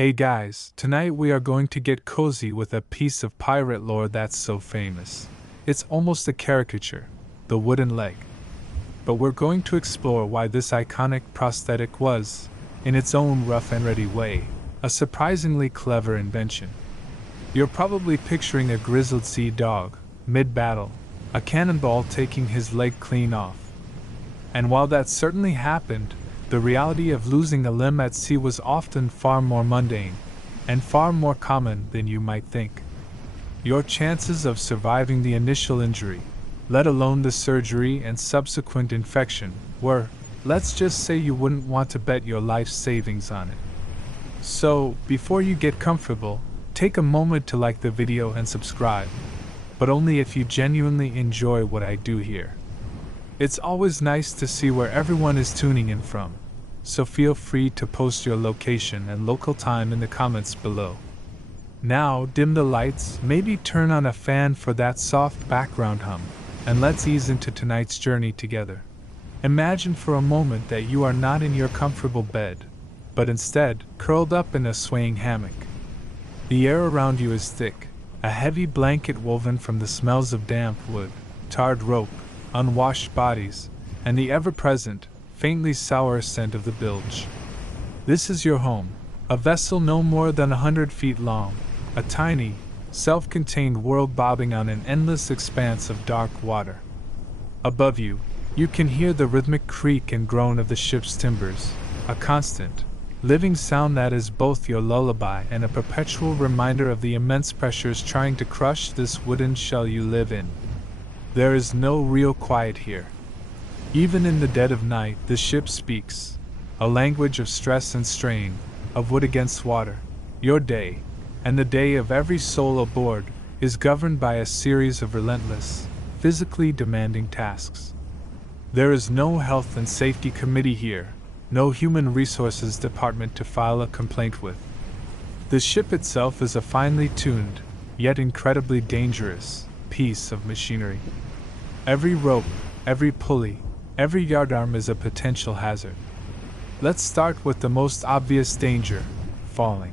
Hey guys, tonight we are going to get cozy with a piece of pirate lore that's so famous. It's almost a caricature, the wooden leg. But we're going to explore why this iconic prosthetic was, in its own rough and ready way, a surprisingly clever invention. You're probably picturing a grizzled sea dog, mid-battle, a cannonball taking his leg clean off. And while that certainly happened, the reality of losing a limb at sea was often far more mundane, and far more common than you might think. Your chances of surviving the initial injury, let alone the surgery and subsequent infection, were, let's just say you wouldn't want to bet your life savings on it. So, before you get comfortable, take a moment to like the video and subscribe, but only if you genuinely enjoy what I do here. It's always nice to see where everyone is tuning in from, so feel free to post your location and local time in the comments below. Now, dim the lights, maybe turn on a fan for that soft background hum, and let's ease into tonight's journey together. Imagine for a moment that you are not in your comfortable bed, but instead, curled up in a swaying hammock. The air around you is thick, a heavy blanket woven from the smells of damp wood, tarred rope, unwashed bodies, and the ever-present, faintly sour scent of the bilge. This is your home, a vessel no more than 100 feet long, a tiny, self-contained world bobbing on an endless expanse of dark water. Above you, you can hear the rhythmic creak and groan of the ship's timbers, a constant, living sound that is both your lullaby and a perpetual reminder of the immense pressures trying to crush this wooden shell you live in. There is no real quiet here. Even in the dead of night, the ship speaks, a language of stress and strain, of wood against water. Your day, and the day of every soul aboard, is governed by a series of relentless, physically demanding tasks. There is no health and safety committee here, no human resources department to file a complaint with. The ship itself is a finely tuned, yet incredibly dangerous, piece of machinery. Every rope, every pulley, every yardarm is a potential hazard. Let's start with the most obvious danger, falling.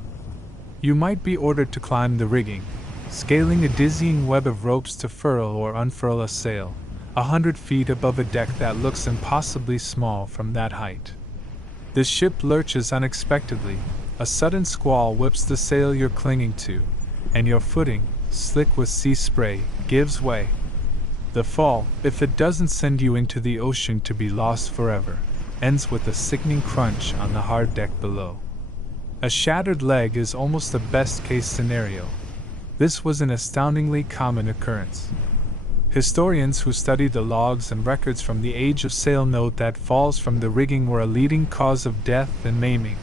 You might be ordered to climb the rigging, scaling a dizzying web of ropes to furl or unfurl a sail, 100 feet above a deck that looks impossibly small from that height. The ship lurches unexpectedly, a sudden squall whips the sail you're clinging to, and your footing, slick with sea spray, gives way. The fall, if it doesn't send you into the ocean to be lost forever, ends with a sickening crunch on the hard deck below. A shattered leg is almost the best-case scenario. This was an astoundingly common occurrence. Historians who study the logs and records from the age of sail note that falls from the rigging were a leading cause of death and maiming,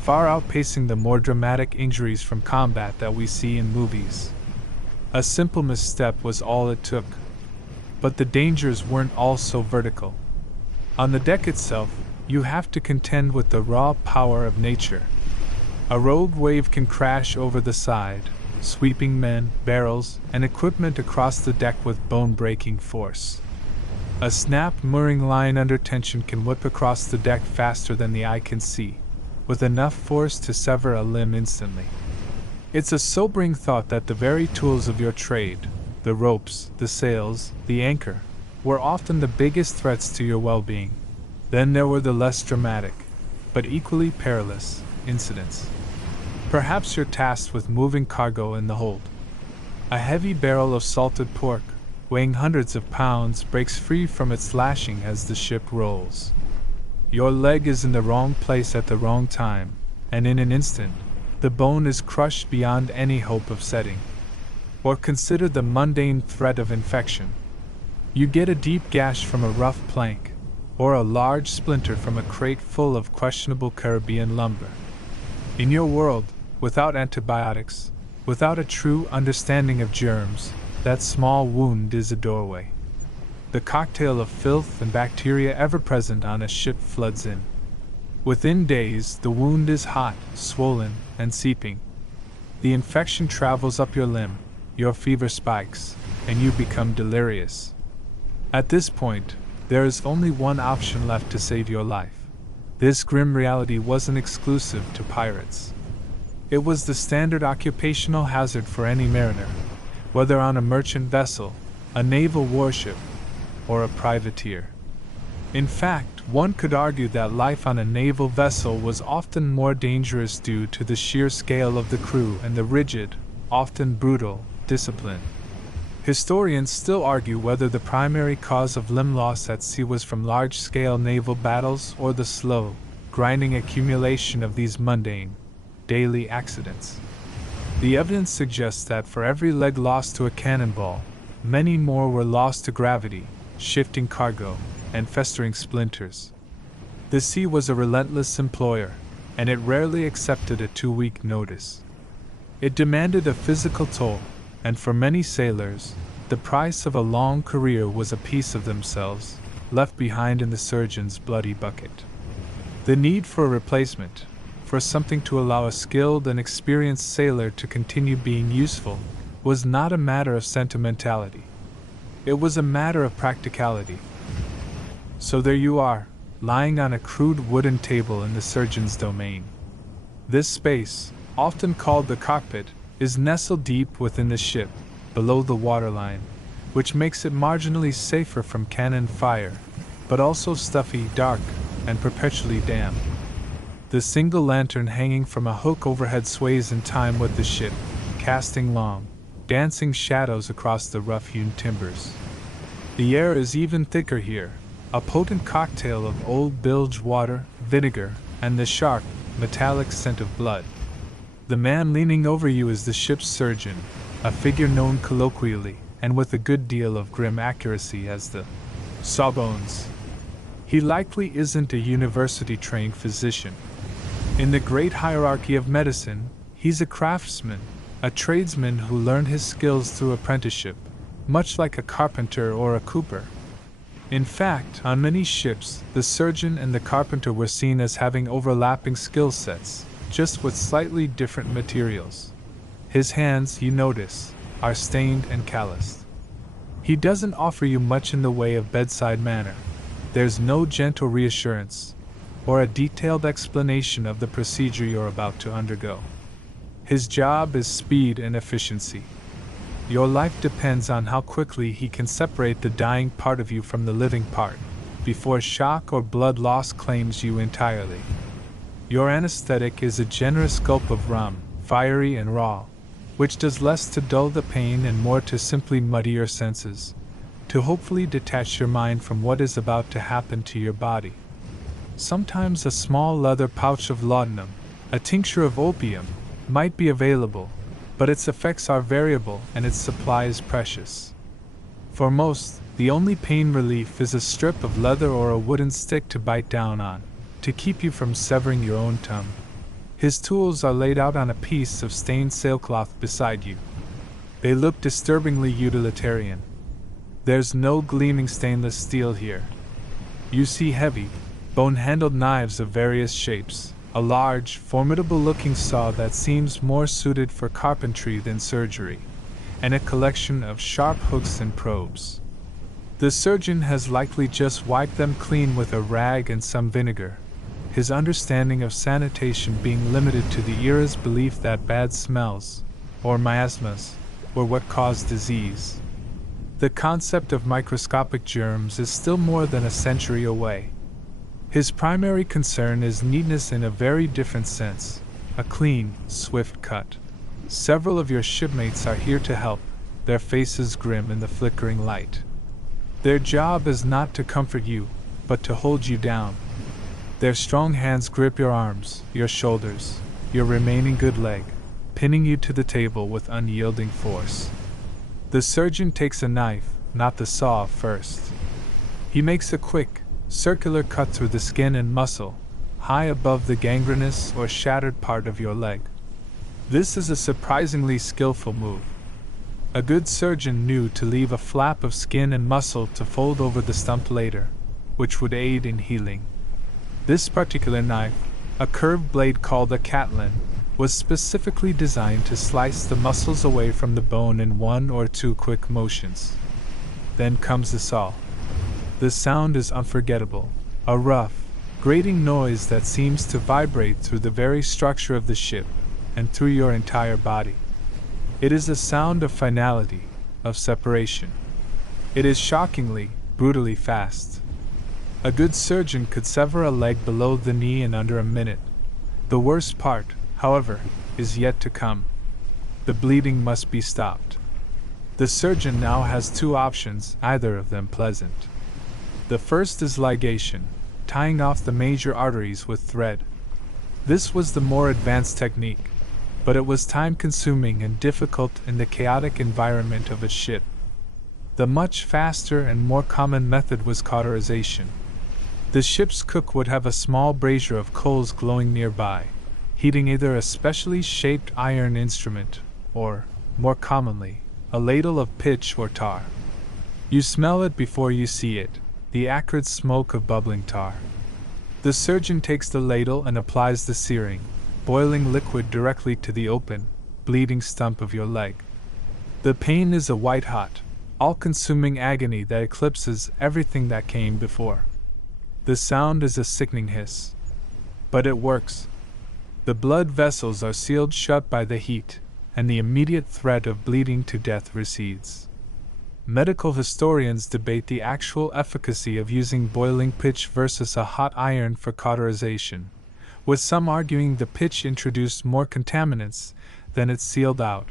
far outpacing the more dramatic injuries from combat that we see in movies. A simple misstep was all it took. But the dangers weren't all so vertical. On the deck itself, you have to contend with the raw power of nature. A rogue wave can crash over the side, sweeping men, barrels, and equipment across the deck with bone-breaking force. A snapped mooring line under tension can whip across the deck faster than the eye can see, with enough force to sever a limb instantly. It's a sobering thought that the very tools of your trade, the ropes, the sails, the anchor, were often the biggest threats to your well-being. Then there were the less dramatic, but equally perilous, incidents. Perhaps you're tasked with moving cargo in the hold. A heavy barrel of salted pork, weighing hundreds of pounds, breaks free from its lashing as the ship rolls. Your leg is in the wrong place at the wrong time, and in an instant, the bone is crushed beyond any hope of setting. Or consider the mundane threat of infection. You get a deep gash from a rough plank, or a large splinter from a crate full of questionable Caribbean lumber. In your world, without antibiotics, without a true understanding of germs, that small wound is a doorway. The cocktail of filth and bacteria ever present on a ship floods in. Within days, the wound is hot, swollen, and seeping. The infection travels up your limb, your fever spikes, and you become delirious. At this point, there is only one option left to save your life. This grim reality wasn't exclusive to pirates. It was the standard occupational hazard for any mariner, whether on a merchant vessel, a naval warship, or a privateer. In fact, one could argue that life on a naval vessel was often more dangerous due to the sheer scale of the crew and the rigid, often brutal, discipline. Historians still argue whether the primary cause of limb loss at sea was from large-scale naval battles or the slow, grinding accumulation of these mundane, daily accidents. The evidence suggests that for every leg lost to a cannonball, many more were lost to gravity, shifting cargo, and festering splinters. The sea was a relentless employer, and it rarely accepted a 2-week notice. It demanded a physical toll, and for many sailors, the price of a long career was a piece of themselves, left behind in the surgeon's bloody bucket. The need for a replacement, for something to allow a skilled and experienced sailor to continue being useful, was not a matter of sentimentality. It was a matter of practicality. So there you are, lying on a crude wooden table in the surgeon's domain. This space, often called the cockpit, is nestled deep within the ship, below the waterline, which makes it marginally safer from cannon fire, but also stuffy, dark, and perpetually damp. The single lantern hanging from a hook overhead sways in time with the ship, casting long, dancing shadows across the rough-hewn timbers. The air is even thicker here, a potent cocktail of old bilge water, vinegar, and the sharp, metallic scent of blood. The man leaning over you is the ship's surgeon, a figure known colloquially, and with a good deal of grim accuracy, as the Sawbones. He likely isn't a university-trained physician. In the great hierarchy of medicine, he's a craftsman, a tradesman who learned his skills through apprenticeship, much like a carpenter or a cooper. In fact, on many ships, the surgeon and the carpenter were seen as having overlapping skill sets, just with slightly different materials. His hands, you notice, are stained and calloused. He doesn't offer you much in the way of bedside manner. There's no gentle reassurance, or a detailed explanation of the procedure you're about to undergo. His job is speed and efficiency. Your life depends on how quickly he can separate the dying part of you from the living part, before shock or blood loss claims you entirely. Your anesthetic is a generous gulp of rum, fiery and raw, which does less to dull the pain and more to simply muddy your senses, to hopefully detach your mind from what is about to happen to your body. Sometimes a small leather pouch of laudanum, a tincture of opium, might be available, but its effects are variable and its supply is precious. For most, the only pain relief is a strip of leather or a wooden stick to bite down on, to keep you from severing your own tongue. His tools are laid out on a piece of stained sailcloth beside you. They look disturbingly utilitarian. There's no gleaming stainless steel here. You see heavy, bone-handled knives of various shapes, a large, formidable-looking saw that seems more suited for carpentry than surgery, and a collection of sharp hooks and probes. The surgeon has likely just wiped them clean with a rag and some vinegar, his understanding of sanitation being limited to the era's belief that bad smells, or miasmas, were what caused disease. The concept of microscopic germs is still more than a century away. His primary concern is neatness in a very different sense, a clean, swift cut. Several of your shipmates are here to help, their faces grim in the flickering light. Their job is not to comfort you, but to hold you down. Their strong hands grip your arms, your shoulders, your remaining good leg, pinning you to the table with unyielding force. The surgeon takes a knife, not the saw, first. He makes a quick, circular cut through the skin and muscle, high above the gangrenous or shattered part of your leg. This is a surprisingly skillful move. A good surgeon knew to leave a flap of skin and muscle to fold over the stump later, which would aid in healing. This particular knife, a curved blade called a catlin, was specifically designed to slice the muscles away from the bone in 1 or 2 quick motions. Then comes the saw. The sound is unforgettable, a rough, grating noise that seems to vibrate through the very structure of the ship, and through your entire body. It is a sound of finality, of separation. It is shockingly, brutally fast. A good surgeon could sever a leg below the knee in under a minute. The worst part, however, is yet to come. The bleeding must be stopped. The surgeon now has two options, either of them pleasant. The first is ligation, tying off the major arteries with thread. This was the more advanced technique, but it was time-consuming and difficult in the chaotic environment of a ship. The much faster and more common method was cauterization. The ship's cook would have a small brazier of coals glowing nearby, heating either a specially shaped iron instrument or, more commonly, a ladle of pitch or tar. You smell it before you see it, the acrid smoke of bubbling tar. The surgeon takes the ladle and applies the searing, boiling liquid directly to the open, bleeding stump of your leg. The pain is a white-hot, all-consuming agony that eclipses everything that came before. The sound is a sickening hiss. But it works. The blood vessels are sealed shut by the heat, and the immediate threat of bleeding to death recedes. Medical historians debate the actual efficacy of using boiling pitch versus a hot iron for cauterization, with some arguing the pitch introduced more contaminants than it sealed out,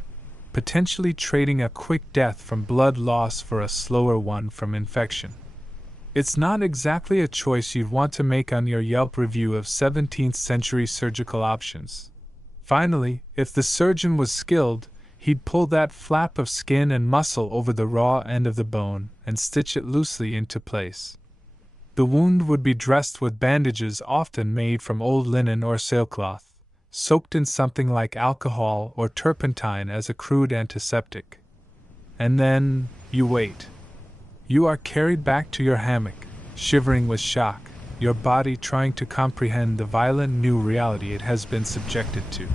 potentially trading a quick death from blood loss for a slower one from infection. It's not exactly a choice you'd want to make on your Yelp review of 17th century surgical options. Finally, if the surgeon was skilled, he'd pull that flap of skin and muscle over the raw end of the bone and stitch it loosely into place. The wound would be dressed with bandages often made from old linen or sailcloth, soaked in something like alcohol or turpentine as a crude antiseptic. And then, you wait. You are carried back to your hammock, shivering with shock, your body trying to comprehend the violent new reality it has been subjected to.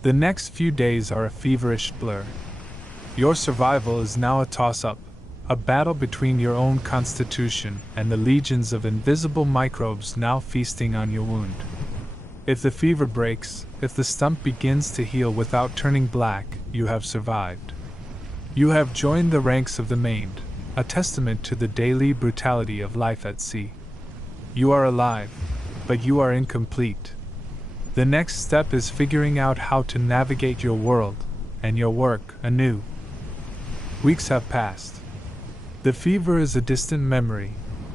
The next few days are a feverish blur. Your survival is now a toss-up, a battle between your own constitution and the legions of invisible microbes now feasting on your wound. If the fever breaks, if the stump begins to heal without turning black, you have survived. You have joined the ranks of the maimed, a testament to the daily brutality of life at sea. You are alive, but you are incomplete. The next step is figuring out how to navigate your world and your work anew. Weeks have passed. The fever is a distant memory,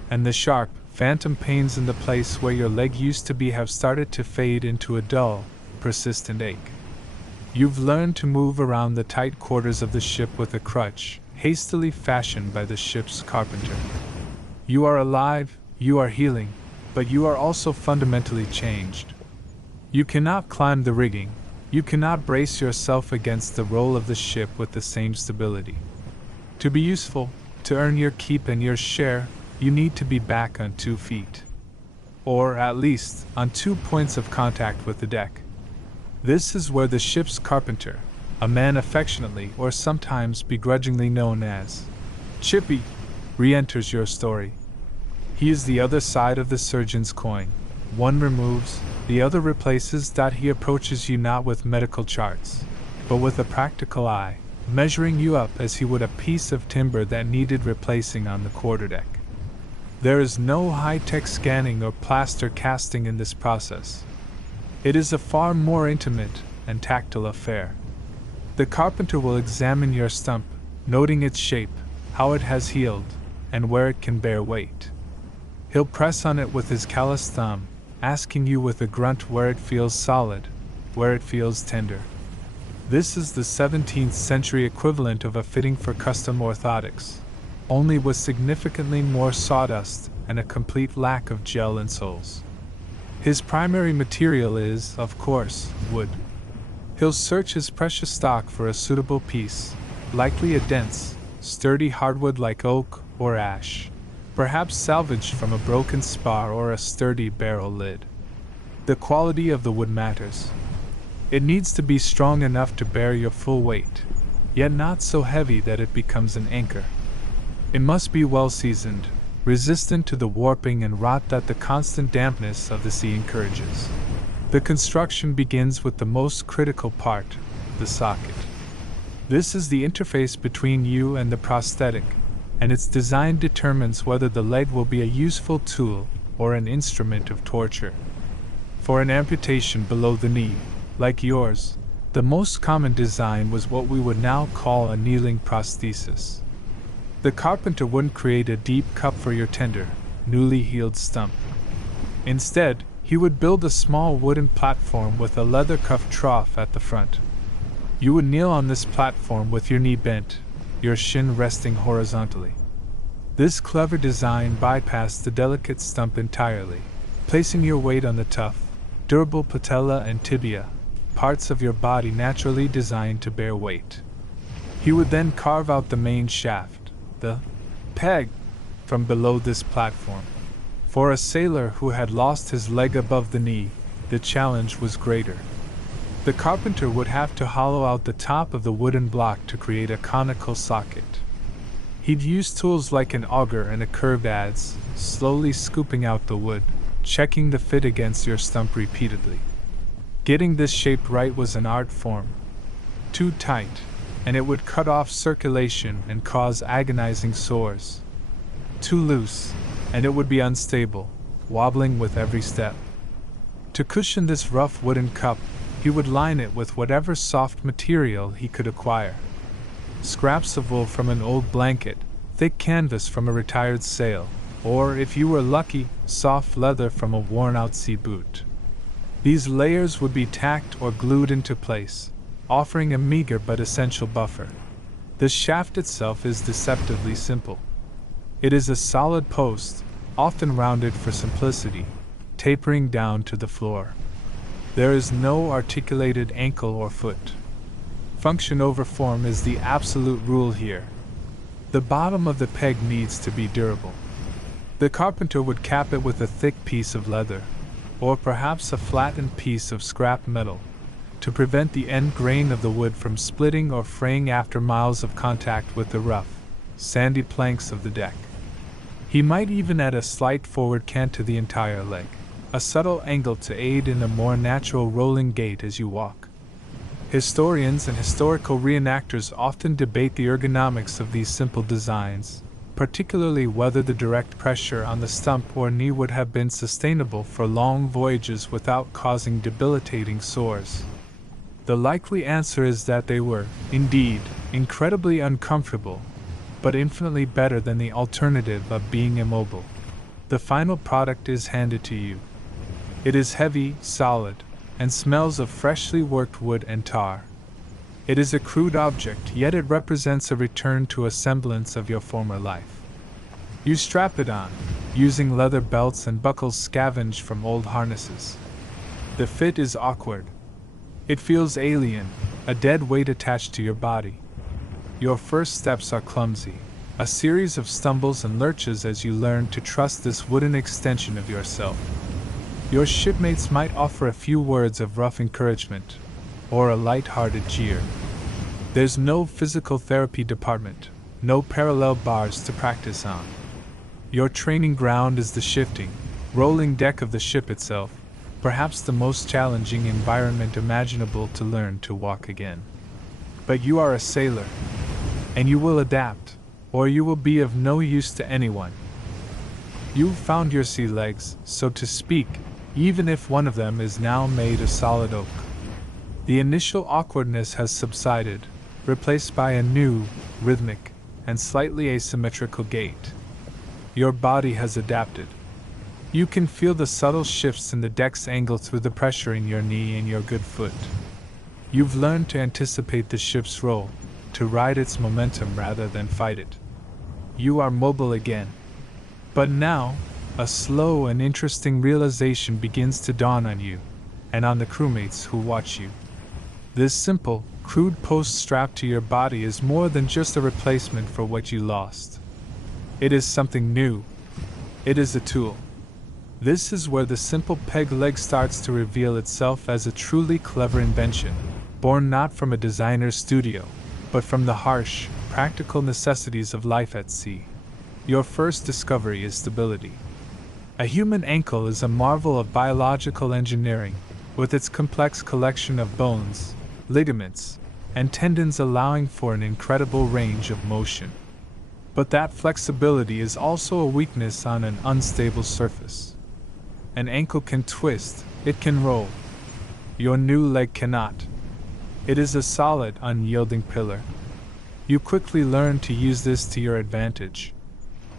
and the sharp, phantom pains in the place where your leg used to be have started to fade into a dull, persistent ache. You've learned to move around the tight quarters of the ship with a crutch, hastily fashioned by the ship's carpenter. You are alive, you are healing, but you are also fundamentally changed. You cannot climb the rigging, you cannot brace yourself against the roll of the ship with the same stability. To be useful, to earn your keep and your share, you need to be back on 2 feet. Or, at least, on 2 points of contact with the deck. This is where the ship's carpenter, a man affectionately or sometimes begrudgingly known as Chippy, re-enters your story. He is the other side of the surgeon's coin. One removes, the other replaces. He approaches you not with medical charts, but with a practical eye, measuring you up as he would a piece of timber that needed replacing on the quarterdeck. There is no high-tech scanning or plaster casting in this process. It is a far more intimate and tactile affair. The carpenter will examine your stump, noting its shape, how it has healed, and where it can bear weight. He'll press on it with his calloused thumb, asking you with a grunt where it feels solid, where it feels tender. This is the 17th century equivalent of a fitting for custom orthotics, only with significantly more sawdust and a complete lack of gel insoles. His primary material is, of course, wood. He'll search his precious stock for a suitable piece, likely a dense, sturdy hardwood like oak or ash, perhaps salvaged from a broken spar or a sturdy barrel lid. The quality of the wood matters. It needs to be strong enough to bear your full weight, yet not so heavy that it becomes an anchor. It must be well seasoned, resistant to the warping and rot that the constant dampness of the sea encourages. The construction begins with the most critical part, the socket. This is the interface between you and the prosthetic, and its design determines whether the leg will be a useful tool or an instrument of torture. For an amputation below the knee, like yours, the most common design was what we would now call a kneeling prosthesis. The carpenter wouldn't create a deep cup for your tender, newly healed stump. Instead, he would build a small wooden platform with a leather-cuffed trough at the front. You would kneel on this platform with your knee bent, your shin resting horizontally. This clever design bypassed the delicate stump entirely, placing your weight on the tough, durable patella and tibia, parts of your body naturally designed to bear weight. He would then carve out the main shaft, the peg, from below this platform. For a sailor who had lost his leg above the knee, the challenge was greater. The carpenter would have to hollow out the top of the wooden block to create a conical socket. He'd use tools like an auger and a curved adze, slowly scooping out the wood, checking the fit against your stump repeatedly. Getting this shape right was an art form. Too tight, and it would cut off circulation and cause agonizing sores. Too loose, and it would be unstable, wobbling with every step. To cushion this rough wooden cup, he would line it with whatever soft material he could acquire. Scraps of wool from an old blanket, thick canvas from a retired sail, or, if you were lucky, soft leather from a worn-out sea boot. These layers would be tacked or glued into place, offering a meager but essential buffer. The shaft itself is deceptively simple. It is a solid post, often rounded for simplicity, tapering down to the floor. There is no articulated ankle or foot. Function over form is the absolute rule here. The bottom of the peg needs to be durable. The carpenter would cap it with a thick piece of leather, or perhaps a flattened piece of scrap metal, to prevent the end grain of the wood from splitting or fraying after miles of contact with the rough, sandy planks of the deck. He might even add a slight forward cant to the entire leg, a subtle angle to aid in a more natural rolling gait as you walk. Historians and historical reenactors often debate the ergonomics of these simple designs, particularly whether the direct pressure on the stump or knee would have been sustainable for long voyages without causing debilitating sores. The likely answer is that they were, indeed, incredibly uncomfortable, but infinitely better than the alternative of being immobile. The final product is handed to you. It is heavy, solid, and smells of freshly worked wood and tar. It is a crude object, yet it represents a return to a semblance of your former life. You strap it on, using leather belts and buckles scavenged from old harnesses. The fit is awkward. It feels alien, a dead weight attached to your body. Your first steps are clumsy, a series of stumbles and lurches as you learn to trust this wooden extension of yourself. Your shipmates might offer a few words of rough encouragement, or a light-hearted jeer. There's no physical therapy department, no parallel bars to practice on. Your training ground is the shifting, rolling deck of the ship itself, perhaps the most challenging environment imaginable to learn to walk again. But you are a sailor, and you will adapt, or you will be of no use to anyone. You've found your sea legs, so to speak, even if one of them is now made of solid oak. The initial awkwardness has subsided, replaced by a new, rhythmic, and slightly asymmetrical gait. Your body has adapted. You can feel the subtle shifts in the deck's angle through the pressure in your knee and your good foot. You've learned to anticipate the ship's roll, to ride its momentum rather than fight it. You are mobile again. But now, a slow and interesting realization begins to dawn on you, and on the crewmates who watch you. This simple, crude post strapped to your body is more than just a replacement for what you lost. It is something new. It is a tool. This is where the simple peg leg starts to reveal itself as a truly clever invention, born not from a designer's studio, but from the harsh, practical necessities of life at sea. Your first discovery is stability. A human ankle is a marvel of biological engineering, with its complex collection of bones, ligaments, and tendons allowing for an incredible range of motion. But that flexibility is also a weakness on an unstable surface. An ankle can twist, it can roll. Your new leg cannot. It is a solid, unyielding pillar. You quickly learn to use this to your advantage.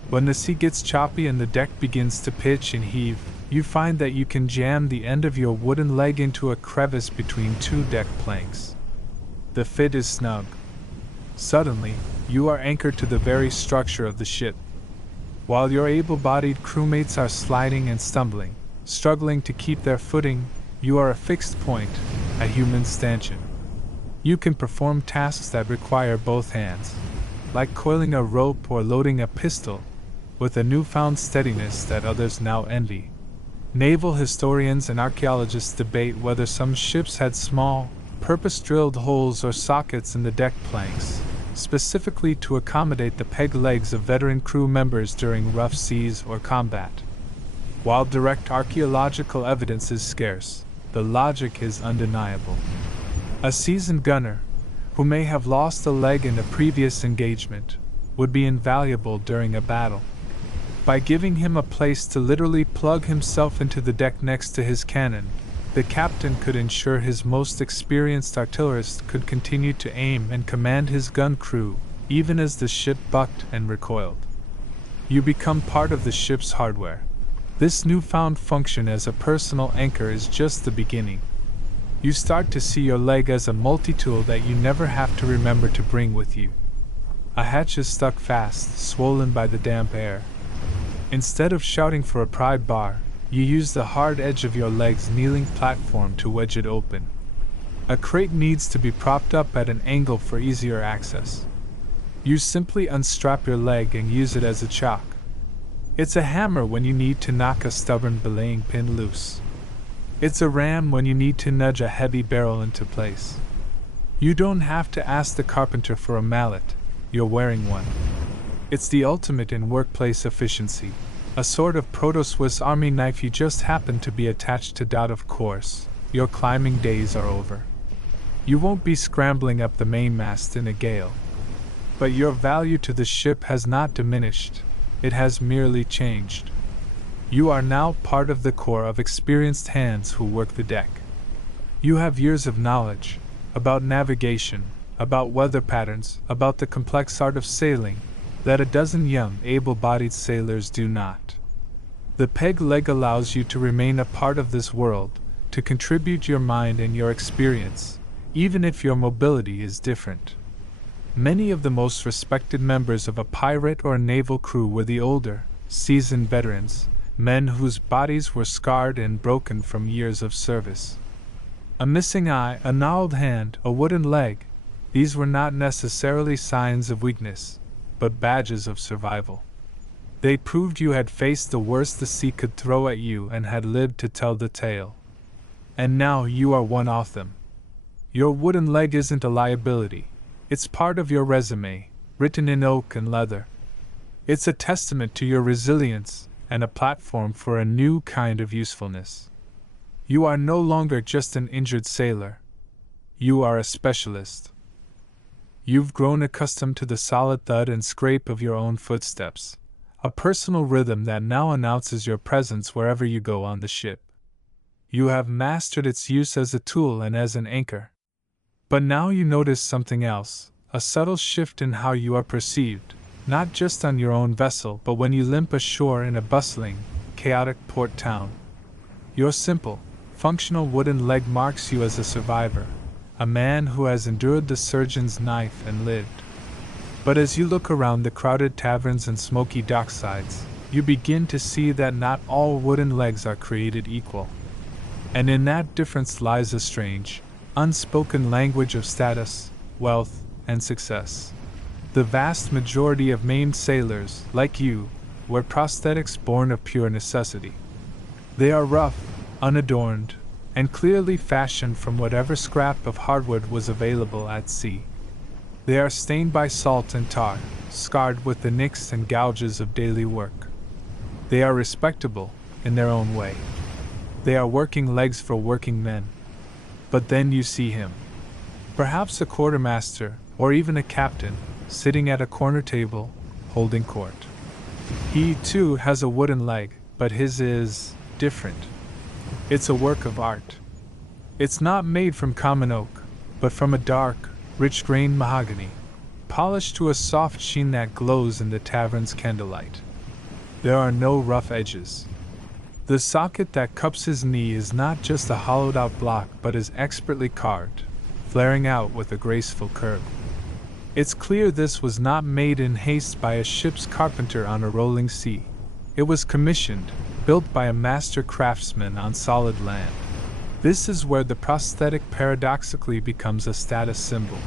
When the sea gets choppy and the deck begins to pitch and heave, you find that you can jam the end of your wooden leg into a crevice between two deck planks. The fit is snug. Suddenly, you are anchored to the very structure of the ship. While your able-bodied crewmates are sliding and stumbling, struggling to keep their footing, you are a fixed point, a human stanchion. You can perform tasks that require both hands, like coiling a rope or loading a pistol, with a newfound steadiness that others now envy. Naval historians and archaeologists debate whether some ships had small, purpose-drilled holes or sockets in the deck planks, specifically to accommodate the peg legs of veteran crew members during rough seas or combat. While direct archaeological evidence is scarce, the logic is undeniable. A seasoned gunner, who may have lost a leg in a previous engagement, would be invaluable during a battle. By giving him a place to literally plug himself into the deck next to his cannon, the captain could ensure his most experienced artillerist could continue to aim and command his gun crew, even as the ship bucked and recoiled. You become part of the ship's hardware. This newfound function as a personal anchor is just the beginning. You start to see your leg as a multi-tool that you never have to remember to bring with you. A hatch is stuck fast, swollen by the damp air. Instead of shouting for a pry bar, you use the hard edge of your leg's kneeling platform to wedge it open. A crate needs to be propped up at an angle for easier access. You simply unstrap your leg and use it as a chock. It's a hammer when you need to knock a stubborn belaying pin loose. It's a ram when you need to nudge a heavy barrel into place. You don't have to ask the carpenter for a mallet, you're wearing one. It's the ultimate in workplace efficiency, a sort of proto-Swiss Army knife you just happen to be attached to. Of course, your climbing days are over. You won't be scrambling up the mainmast in a gale. But your value to the ship has not diminished, it has merely changed. You are now part of the corps of experienced hands who work the deck. You have years of knowledge about navigation, about weather patterns, about the complex art of sailing, that a dozen young, able-bodied sailors do not. The peg leg allows you to remain a part of this world, to contribute your mind and your experience, even if your mobility is different. Many of the most respected members of a pirate or naval crew were the older, seasoned veterans, men whose bodies were scarred and broken from years of service. A missing eye, a gnarled hand, a wooden leg, these were not necessarily signs of weakness, but badges of survival. They proved you had faced the worst the sea could throw at you and had lived to tell the tale. And now you are one of them. Your wooden leg isn't a liability, it's part of your resume, written in oak and leather. It's a testament to your resilience and a platform for a new kind of usefulness. You are no longer just an injured sailor. You are a specialist. You've grown accustomed to the solid thud and scrape of your own footsteps, a personal rhythm that now announces your presence wherever you go on the ship. You have mastered its use as a tool and as an anchor. But now you notice something else, a subtle shift in how you are perceived, not just on your own vessel but when you limp ashore in a bustling, chaotic port town. Your simple, functional wooden leg marks you as a survivor, a man who has endured the surgeon's knife and lived. But as you look around the crowded taverns and smoky docksides, you begin to see that not all wooden legs are created equal. And in that difference lies a strange, unspoken language of status, wealth, and success. The vast majority of maimed sailors, like you, wear prosthetics born of pure necessity. They are rough, unadorned, and clearly fashioned from whatever scrap of hardwood was available at sea. They are stained by salt and tar, scarred with the nicks and gouges of daily work. They are respectable, in their own way. They are working legs for working men. But then you see him. Perhaps a quartermaster, or even a captain, sitting at a corner table, holding court. He, too, has a wooden leg, but his is different. It's a work of art. It's not made from common oak, but from a dark, rich-grained mahogany, polished to a soft sheen that glows in the tavern's candlelight. There are no rough edges. The socket that cups his knee is not just a hollowed-out block but is expertly carved, flaring out with a graceful curve. It's clear this was not made in haste by a ship's carpenter on a rolling sea. It was commissioned, built by a master craftsman on solid land. This is where the prosthetic paradoxically becomes a status symbol.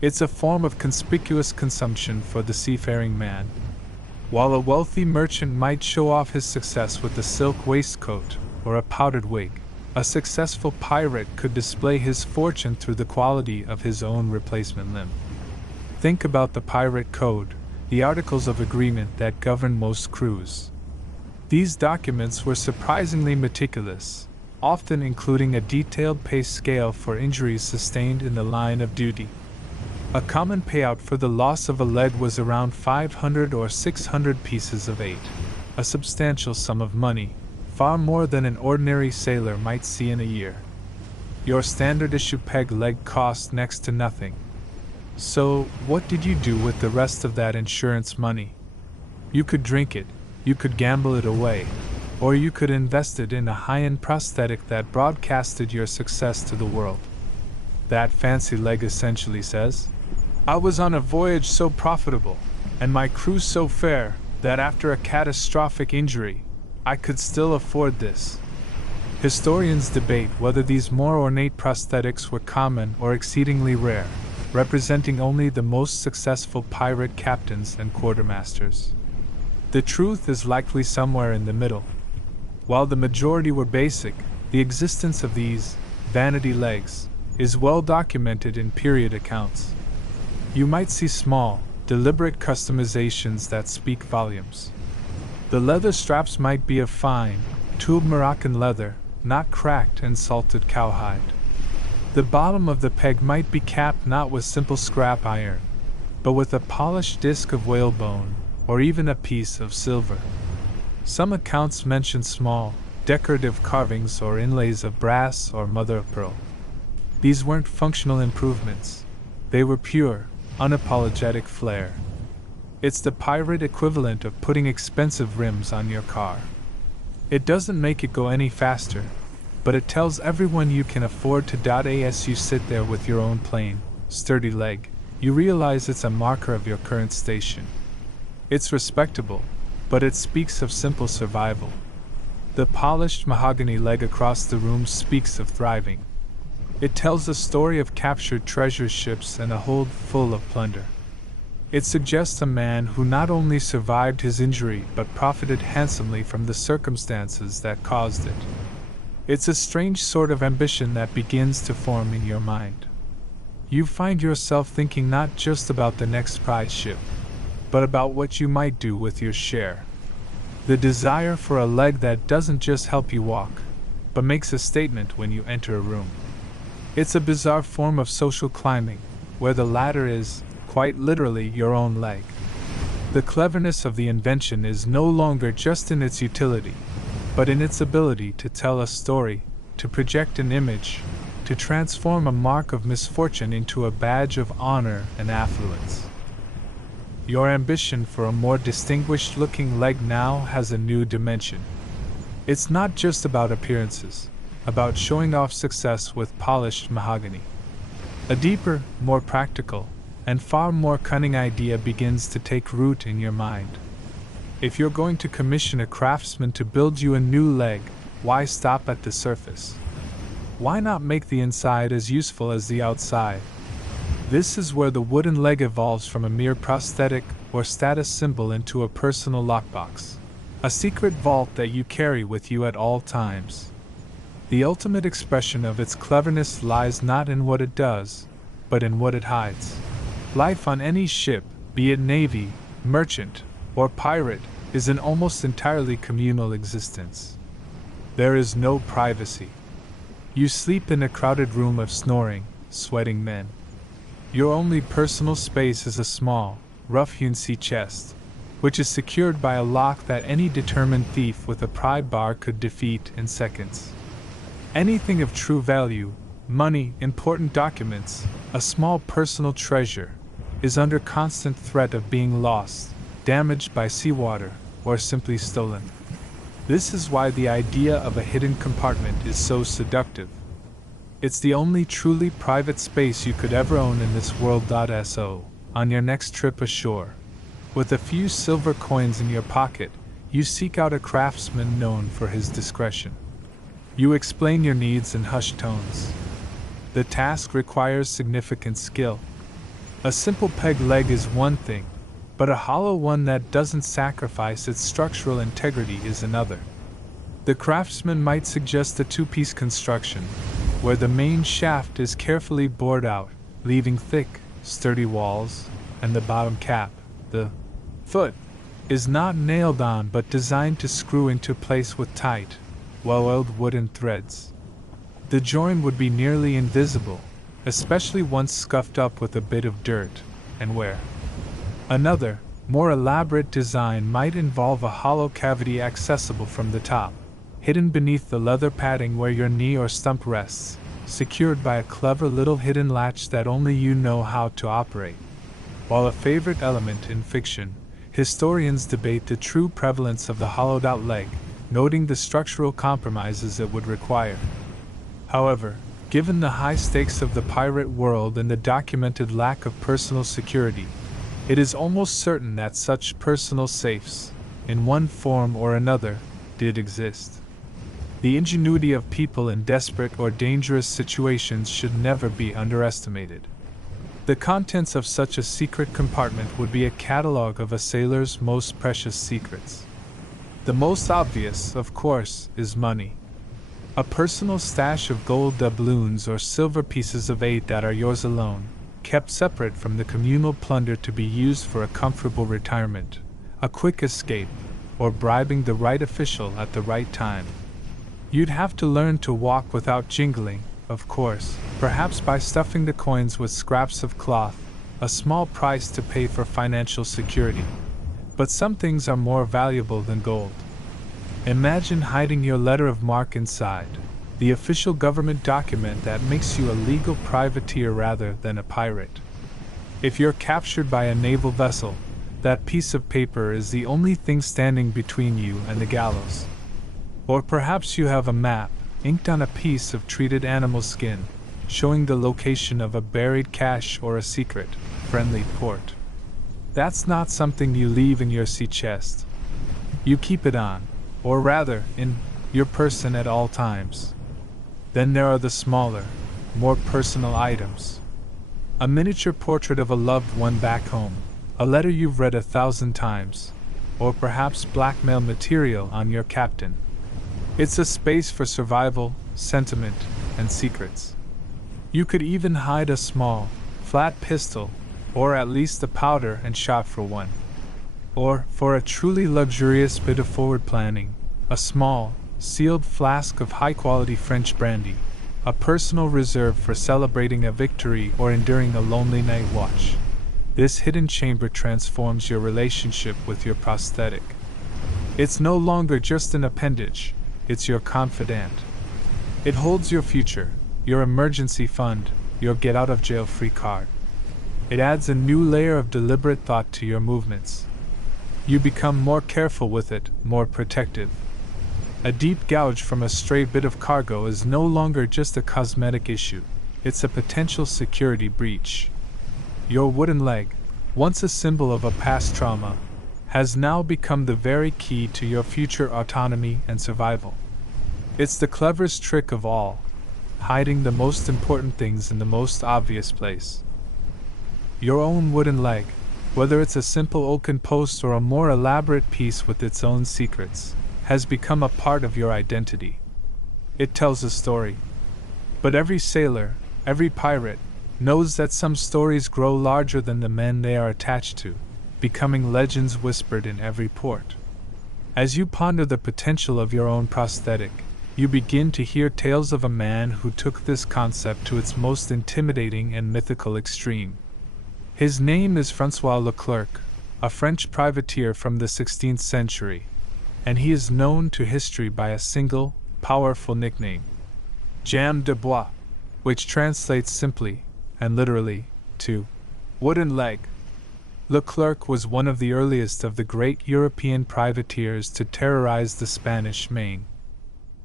It's a form of conspicuous consumption for the seafaring man. While a wealthy merchant might show off his success with a silk waistcoat or a powdered wig, a successful pirate could display his fortune through the quality of his own replacement limb. Think about the pirate code, the articles of agreement that govern most crews. These documents were surprisingly meticulous, often including a detailed pay scale for injuries sustained in the line of duty. A common payout for the loss of a leg was around 500 or 600 pieces of eight, a substantial sum of money, far more than an ordinary sailor might see in a year. Your standard issue peg leg cost next to nothing. So, what did you do with the rest of that insurance money? You could drink it, you could gamble it away, or you could invest it in a high-end prosthetic that broadcasted your success to the world. That fancy leg essentially says, "I was on a voyage so profitable, and my crew so fair, that after a catastrophic injury, I could still afford this." Historians debate whether these more ornate prosthetics were common or exceedingly rare, representing only the most successful pirate captains and quartermasters. The truth is likely somewhere in the middle. While the majority were basic, the existence of these vanity legs is well documented in period accounts. You might see small, deliberate customizations that speak volumes. The leather straps might be of fine, tooled Moroccan leather, not cracked and salted cowhide. The bottom of the peg might be capped not with simple scrap iron, but with a polished disc of whalebone, or even a piece of silver. Some accounts mention small, decorative carvings or inlays of brass or mother of pearl. These weren't functional improvements. They were pure, unapologetic flair. It's the pirate equivalent of putting expensive rims on your car. It doesn't make it go any faster, but it tells everyone you can afford to. As you sit there with your own plain, sturdy leg, you realize it's a marker of your current station. It's respectable, but it speaks of simple survival. The polished mahogany leg across the room speaks of thriving. It tells the story of captured treasure ships and a hold full of plunder. It suggests a man who not only survived his injury but profited handsomely from the circumstances that caused it. It's a strange sort of ambition that begins to form in your mind. You find yourself thinking not just about the next prize ship, but about what you might do with your share. The desire for a leg that doesn't just help you walk, but makes a statement when you enter a room. It's a bizarre form of social climbing, where the ladder is, quite literally, your own leg. The cleverness of the invention is no longer just in its utility, but in its ability to tell a story, to project an image, to transform a mark of misfortune into a badge of honor and affluence. Your ambition for a more distinguished-looking leg now has a new dimension. It's not just about appearances, about showing off success with polished mahogany. A deeper, more practical, and far more cunning idea begins to take root in your mind. If you're going to commission a craftsman to build you a new leg, why stop at the surface? Why not make the inside as useful as the outside? This is where the wooden leg evolves from a mere prosthetic or status symbol into a personal lockbox, a secret vault that you carry with you at all times. The ultimate expression of its cleverness lies not in what it does, but in what it hides. Life on any ship, be it navy, merchant, or pirate, is an almost entirely communal existence. There is no privacy. You sleep in a crowded room of snoring, sweating men. Your only personal space is a small, rough-hewn sea chest, which is secured by a lock that any determined thief with a pry bar could defeat in seconds. Anything of true value, money, important documents, a small personal treasure, is under constant threat of being lost, damaged by seawater, or simply stolen. This is why the idea of a hidden compartment is so seductive. It's the only truly private space you could ever own in this world. So, on your next trip ashore, with a few silver coins in your pocket, you seek out a craftsman known for his discretion. You explain your needs in hushed tones. The task requires significant skill. A simple peg leg is one thing, but a hollow one that doesn't sacrifice its structural integrity is another. The craftsman might suggest a two-piece construction, where the main shaft is carefully bored out, leaving thick, sturdy walls, and the bottom cap, the foot, is not nailed on but designed to screw into place with tight, well-oiled wooden threads. The join would be nearly invisible, especially once scuffed up with a bit of dirt and wear. Another, more elaborate design might involve a hollow cavity accessible from the top, hidden beneath the leather padding where your knee or stump rests, secured by a clever little hidden latch that only you know how to operate. While a favorite element in fiction, historians debate the true prevalence of the hollowed-out leg, noting the structural compromises it would require. However, given the high stakes of the pirate world and the documented lack of personal security, it is almost certain that such personal safes, in one form or another, did exist. The ingenuity of people in desperate or dangerous situations should never be underestimated. The contents of such a secret compartment would be a catalogue of a sailor's most precious secrets. The most obvious, of course, is money. A personal stash of gold doubloons or silver pieces of 8 that are yours alone, kept separate from the communal plunder to be used for a comfortable retirement, a quick escape, or bribing the right official at the right time. You'd have to learn to walk without jingling, of course, perhaps by stuffing the coins with scraps of cloth, a small price to pay for financial security. But some things are more valuable than gold. Imagine hiding your letter of marque inside, the official government document that makes you a legal privateer rather than a pirate. If you're captured by a naval vessel, that piece of paper is the only thing standing between you and the gallows. Or perhaps you have a map, inked on a piece of treated animal skin, showing the location of a buried cache or a secret, friendly port. That's not something you leave in your sea chest. You keep it on, or rather, in your person at all times. Then there are the smaller, more personal items. A miniature portrait of a loved one back home, a letter you've read 1,000 times, or perhaps blackmail material on your captain. It's a space for survival, sentiment, and secrets. You could even hide a small, flat pistol, or at least the powder and shot for one. Or, for a truly luxurious bit of forward planning, a small, sealed flask of high-quality French brandy, a personal reserve for celebrating a victory or enduring a lonely night watch. This hidden chamber transforms your relationship with your prosthetic. It's no longer just an appendage, it's your confidant. It holds your future, your emergency fund, your get-out-of-jail-free card. It adds a new layer of deliberate thought to your movements. You become more careful with it, more protective. A deep gouge from a stray bit of cargo is no longer just a cosmetic issue, it's a potential security breach. Your wooden leg, once a symbol of a past trauma, has now become the very key to your future autonomy and survival. It's the cleverest trick of all, hiding the most important things in the most obvious place. Your own wooden leg, whether it's a simple oaken post or a more elaborate piece with its own secrets, has become a part of your identity. It tells a story. But every sailor, every pirate, knows that some stories grow larger than the men they are attached to, becoming legends whispered in every port. As you ponder the potential of your own prosthetic, you begin to hear tales of a man who took this concept to its most intimidating and mythical extreme. His name is François Leclerc, a French privateer from the 16th century, and he is known to history by a single, powerful nickname, Jambe de Bois, which translates simply, and literally, to wooden leg. Leclerc was one of the earliest of the great European privateers to terrorize the Spanish Main.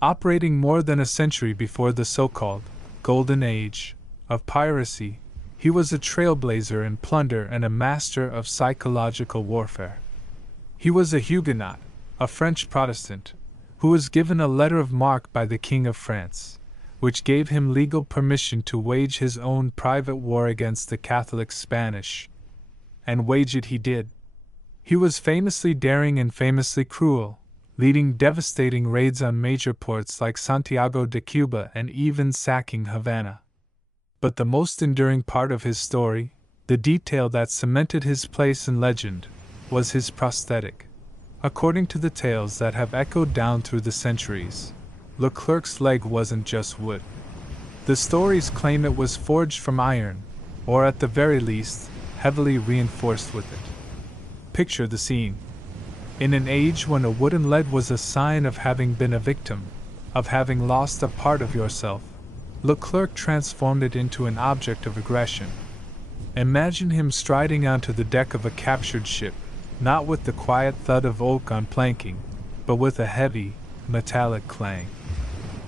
Operating more than a century before the so-called Golden Age of piracy, he was a trailblazer in plunder and a master of psychological warfare. He was a Huguenot, a French Protestant, who was given a letter of marque by the King of France, which gave him legal permission to wage his own private war against the Catholic Spanish. And wage it he did. He was famously daring and famously cruel, leading devastating raids on major ports like Santiago de Cuba and even sacking Havana. But the most enduring part of his story, the detail that cemented his place in legend, was his prosthetic. According to the tales that have echoed down through the centuries, Leclerc's leg wasn't just wood. The stories claim it was forged from iron, or at the very least, heavily reinforced with it. Picture the scene. In an age when a wooden leg was a sign of having been a victim, of having lost a part of yourself, Leclerc transformed it into an object of aggression. Imagine him striding onto the deck of a captured ship, not with the quiet thud of oak on planking, but with a heavy, metallic clang.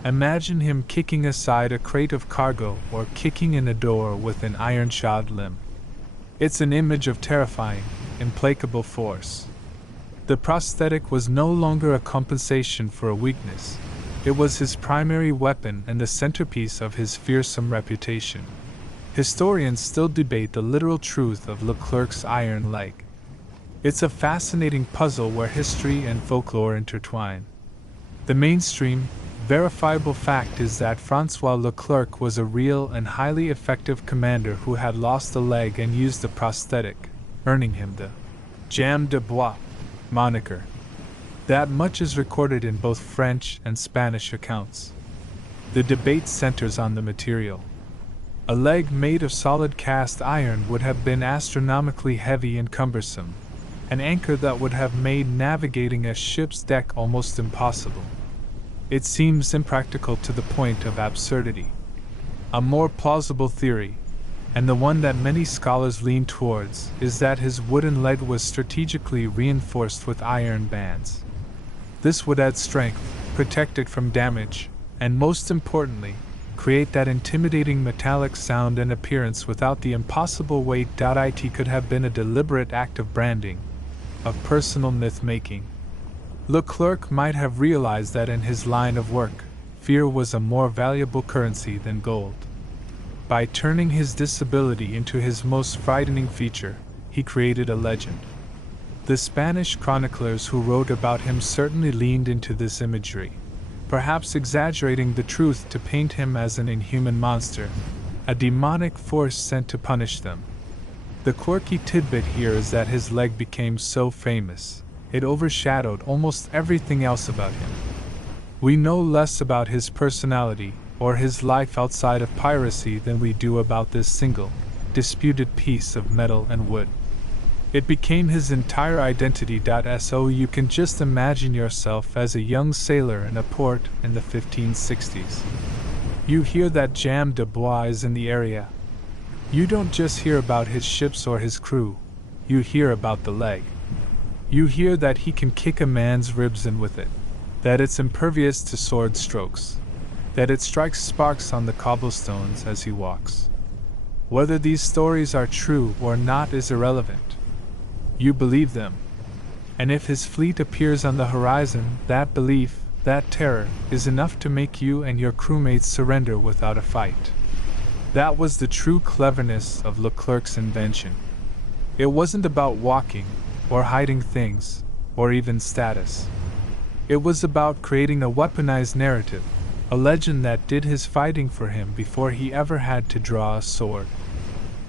Imagine him kicking aside a crate of cargo or kicking in a door with an iron-shod limb. It's an image of terrifying, implacable force. The prosthetic was no longer a compensation for a weakness. It was his primary weapon and the centerpiece of his fearsome reputation. Historians still debate the literal truth of Leclerc's iron leg. It's a fascinating puzzle where history and folklore intertwine. The mainstream, verifiable fact is that François Leclerc was a real and highly effective commander who had lost a leg and used the prosthetic, earning him the Jambe de Bois moniker. That much is recorded in both French and Spanish accounts. The debate centers on the material. A leg made of solid cast iron would have been astronomically heavy and cumbersome, an anchor that would have made navigating a ship's deck almost impossible. It seems impractical to the point of absurdity. A more plausible theory, and the one that many scholars lean towards, is that his wooden leg was strategically reinforced with iron bands. This would add strength, protect it from damage, and most importantly, create that intimidating metallic sound and appearance without the impossible weight. It could have been a deliberate act of branding, of personal myth-making. Leclerc might have realized that in his line of work, fear was a more valuable currency than gold. By turning his disability into his most frightening feature, he created a legend. The Spanish chroniclers who wrote about him certainly leaned into this imagery, perhaps exaggerating the truth to paint him as an inhuman monster, a demonic force sent to punish them. The quirky tidbit here is that his leg became so famous, it overshadowed almost everything else about him. We know less about his personality or his life outside of piracy than we do about this single, disputed piece of metal and wood. It became his entire identity. So you can just imagine yourself as a young sailor in a port in the 1560s. You hear that Jambe de Bois is in the area. You don't just hear about his ships or his crew, you hear about the leg. You hear that he can kick a man's ribs in with it, that it's impervious to sword strokes, that it strikes sparks on the cobblestones as he walks. Whether these stories are true or not is irrelevant. You believe them. And if his fleet appears on the horizon, that belief, that terror, is enough to make you and your crewmates surrender without a fight. That was the true cleverness of Leclerc's invention. It wasn't about walking, or hiding things, or even status. It was about creating a weaponized narrative, a legend that did his fighting for him before he ever had to draw a sword.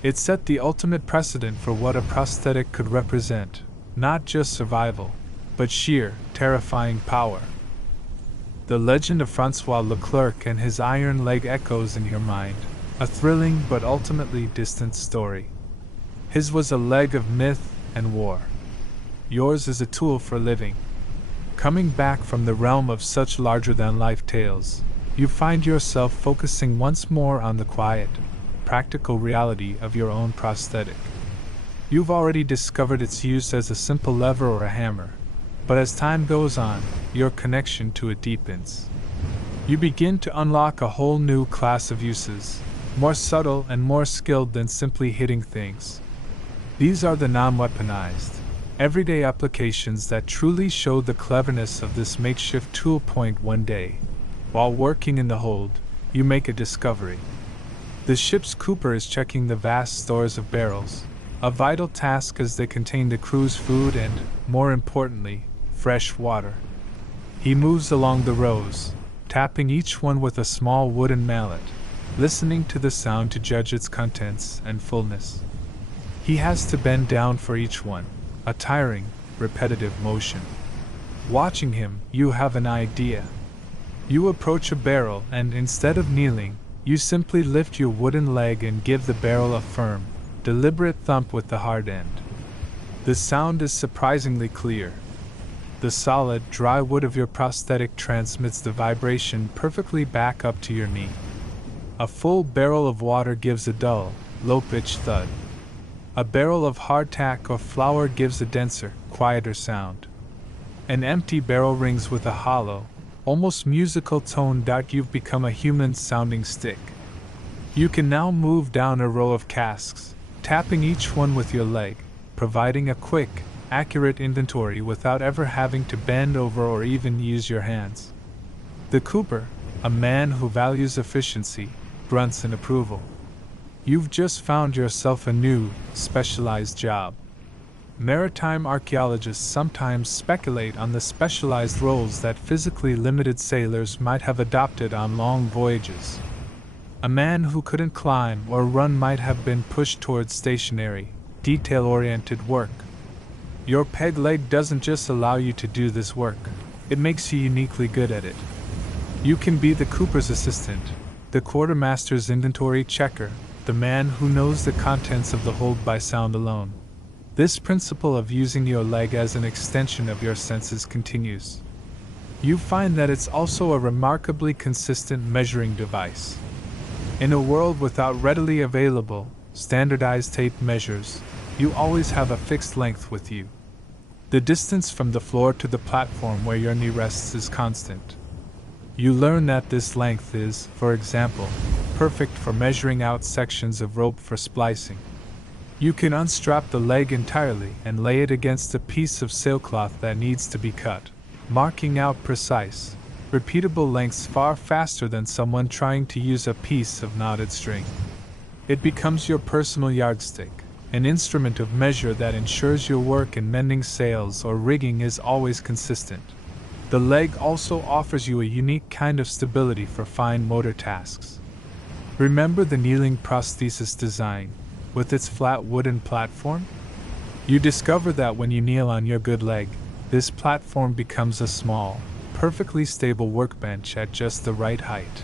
It set the ultimate precedent for what a prosthetic could represent, not just survival, but sheer, terrifying power. The legend of Francois Leclerc and his iron leg echoes in your mind, a thrilling but ultimately distant story. His was a leg of myth and war. Yours is a tool for living. Coming back from the realm of such larger-than-life tales, you find yourself focusing once more on the quiet, practical reality of your own prosthetic. You've already discovered its use as a simple lever or a hammer, but as time goes on, your connection to it deepens. You begin to unlock a whole new class of uses, more subtle and more skilled than simply hitting things. These are the non-weaponized, everyday applications that truly show the cleverness of this makeshift tool. One day, while working in the hold, you make a discovery. The ship's cooper is checking the vast stores of barrels, a vital task as they contain the crew's food and, more importantly, fresh water. He moves along the rows, tapping each one with a small wooden mallet, listening to the sound to judge its contents and fullness. He has to bend down for each one, a tiring, repetitive motion. Watching him, you have an idea. You approach a barrel and instead of kneeling, you simply lift your wooden leg and give the barrel a firm, deliberate thump with the hard end. The sound is surprisingly clear. The solid, dry wood of your prosthetic transmits the vibration perfectly back up to your knee. A full barrel of water gives a dull, low-pitched thud. A barrel of hardtack or flour gives a denser, quieter sound. An empty barrel rings with a hollow, almost musical tone. You've become a human-sounding stick. You can now move down a row of casks, tapping each one with your leg, providing a quick, accurate inventory without ever having to bend over or even use your hands. The cooper, a man who values efficiency, grunts in approval. You've just found yourself a new, specialized job. Maritime archaeologists sometimes speculate on the specialized roles that physically limited sailors might have adopted on long voyages. A man who couldn't climb or run might have been pushed towards stationary, detail-oriented work. Your peg leg doesn't just allow you to do this work, it makes you uniquely good at it. You can be the cooper's assistant, the quartermaster's inventory checker, the man who knows the contents of the hold by sound alone. This principle of using your leg as an extension of your senses continues. You find that it's also a remarkably consistent measuring device. In a world without readily available, standardized tape measures, you always have a fixed length with you. The distance from the floor to the platform where your knee rests is constant. You learn that this length is, for example, perfect for measuring out sections of rope for splicing. You can unstrap the leg entirely and lay it against a piece of sailcloth that needs to be cut, marking out precise, repeatable lengths far faster than someone trying to use a piece of knotted string. It becomes your personal yardstick, an instrument of measure that ensures your work in mending sails or rigging is always consistent. The leg also offers you a unique kind of stability for fine motor tasks. Remember the kneeling prosthesis design, with its flat wooden platform? You discover that when you kneel on your good leg, this platform becomes a small, perfectly stable workbench at just the right height.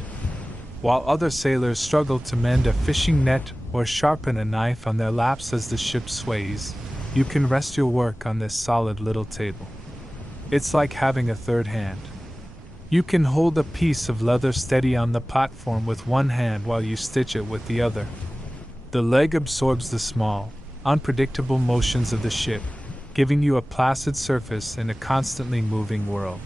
While other sailors struggle to mend a fishing net or sharpen a knife on their laps as the ship sways, you can rest your work on this solid little table. It's like having a third hand. You can hold a piece of leather steady on the platform with one hand while you stitch it with the other. The leg absorbs the small, unpredictable motions of the ship, giving you a placid surface in a constantly moving world.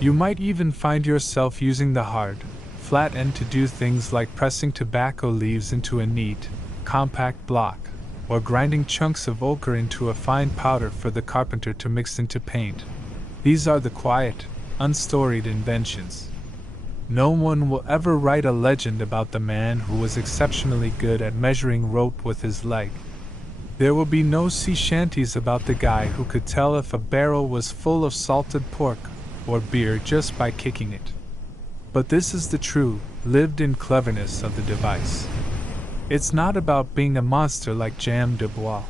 You might even find yourself using the hard, flat end to do things like pressing tobacco leaves into a neat, compact block, or grinding chunks of ochre into a fine powder for the carpenter to mix into paint. These are the quiet, unstoried inventions. No one will ever write a legend about the man who was exceptionally good at measuring rope with his leg. There will be no sea shanties about the guy who could tell if a barrel was full of salted pork or beer just by kicking it. But this is the true, lived-in cleverness of the device. It's not about being a monster like Jam de Bois.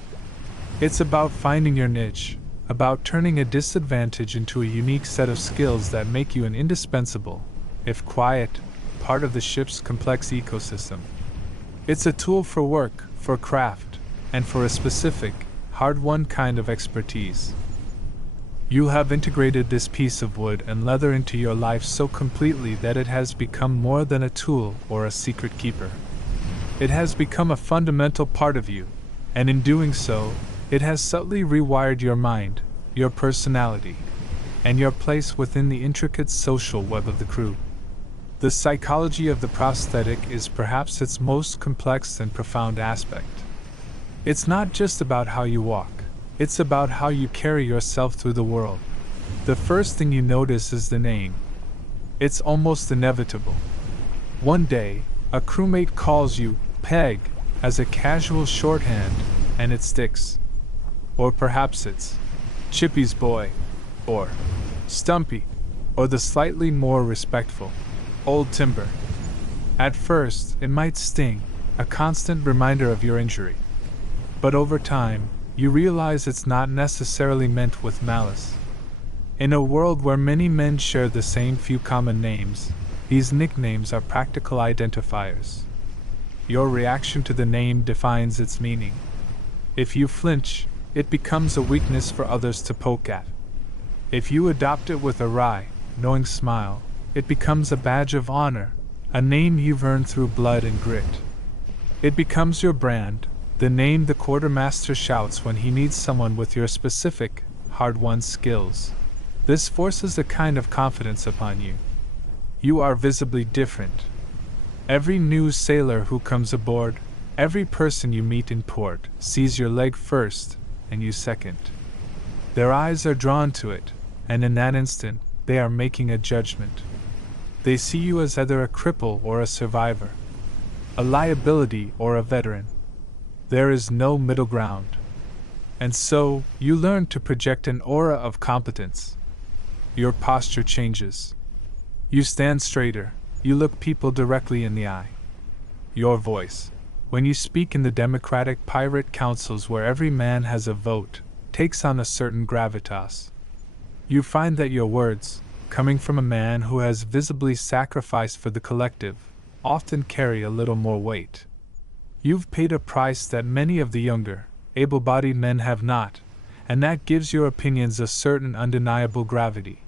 It's about finding your niche, about turning a disadvantage into a unique set of skills that make you an indispensable, if quiet, part of the ship's complex ecosystem. It's a tool for work, for craft, and for a specific, hard-won kind of expertise. You have integrated this piece of wood and leather into your life so completely that it has become more than a tool or a secret keeper. It has become a fundamental part of you, and in doing so, it has subtly rewired your mind, your personality, and your place within the intricate social web of the crew. The psychology of the prosthetic is perhaps its most complex and profound aspect. It's not just about how you walk, it's about how you carry yourself through the world. The first thing you notice is the name. It's almost inevitable. One day, a crewmate calls you Peg as a casual shorthand, and it sticks. Or perhaps it's Chippy's boy, or Stumpy, or the slightly more respectful Old Timber. At first, it might sting, a constant reminder of your injury. But over time, you realize it's not necessarily meant with malice. In a world where many men share the same few common names, these nicknames are practical identifiers. Your reaction to the name defines its meaning. If you flinch, it becomes a weakness for others to poke at. If you adopt it with a wry, knowing smile, it becomes a badge of honor, a name you've earned through blood and grit. It becomes your brand, the name the quartermaster shouts when he needs someone with your specific, hard-won skills. This forces a kind of confidence upon you. You are visibly different. Every new sailor who comes aboard, every person you meet in port, sees your leg first, and you second. Their eyes are drawn to it, and in that instant, they are making a judgment. They see you as either a cripple or a survivor, a liability or a veteran. There is no middle ground. And so, you learn to project an aura of competence. Your posture changes. You stand straighter, you look people directly in the eye. Your voice, when you speak in the democratic pirate councils where every man has a vote, takes on a certain gravitas. You find that your words, coming from a man who has visibly sacrificed for the collective, often carry a little more weight. You've paid a price that many of the younger, able-bodied men have not, and that gives your opinions a certain undeniable gravity.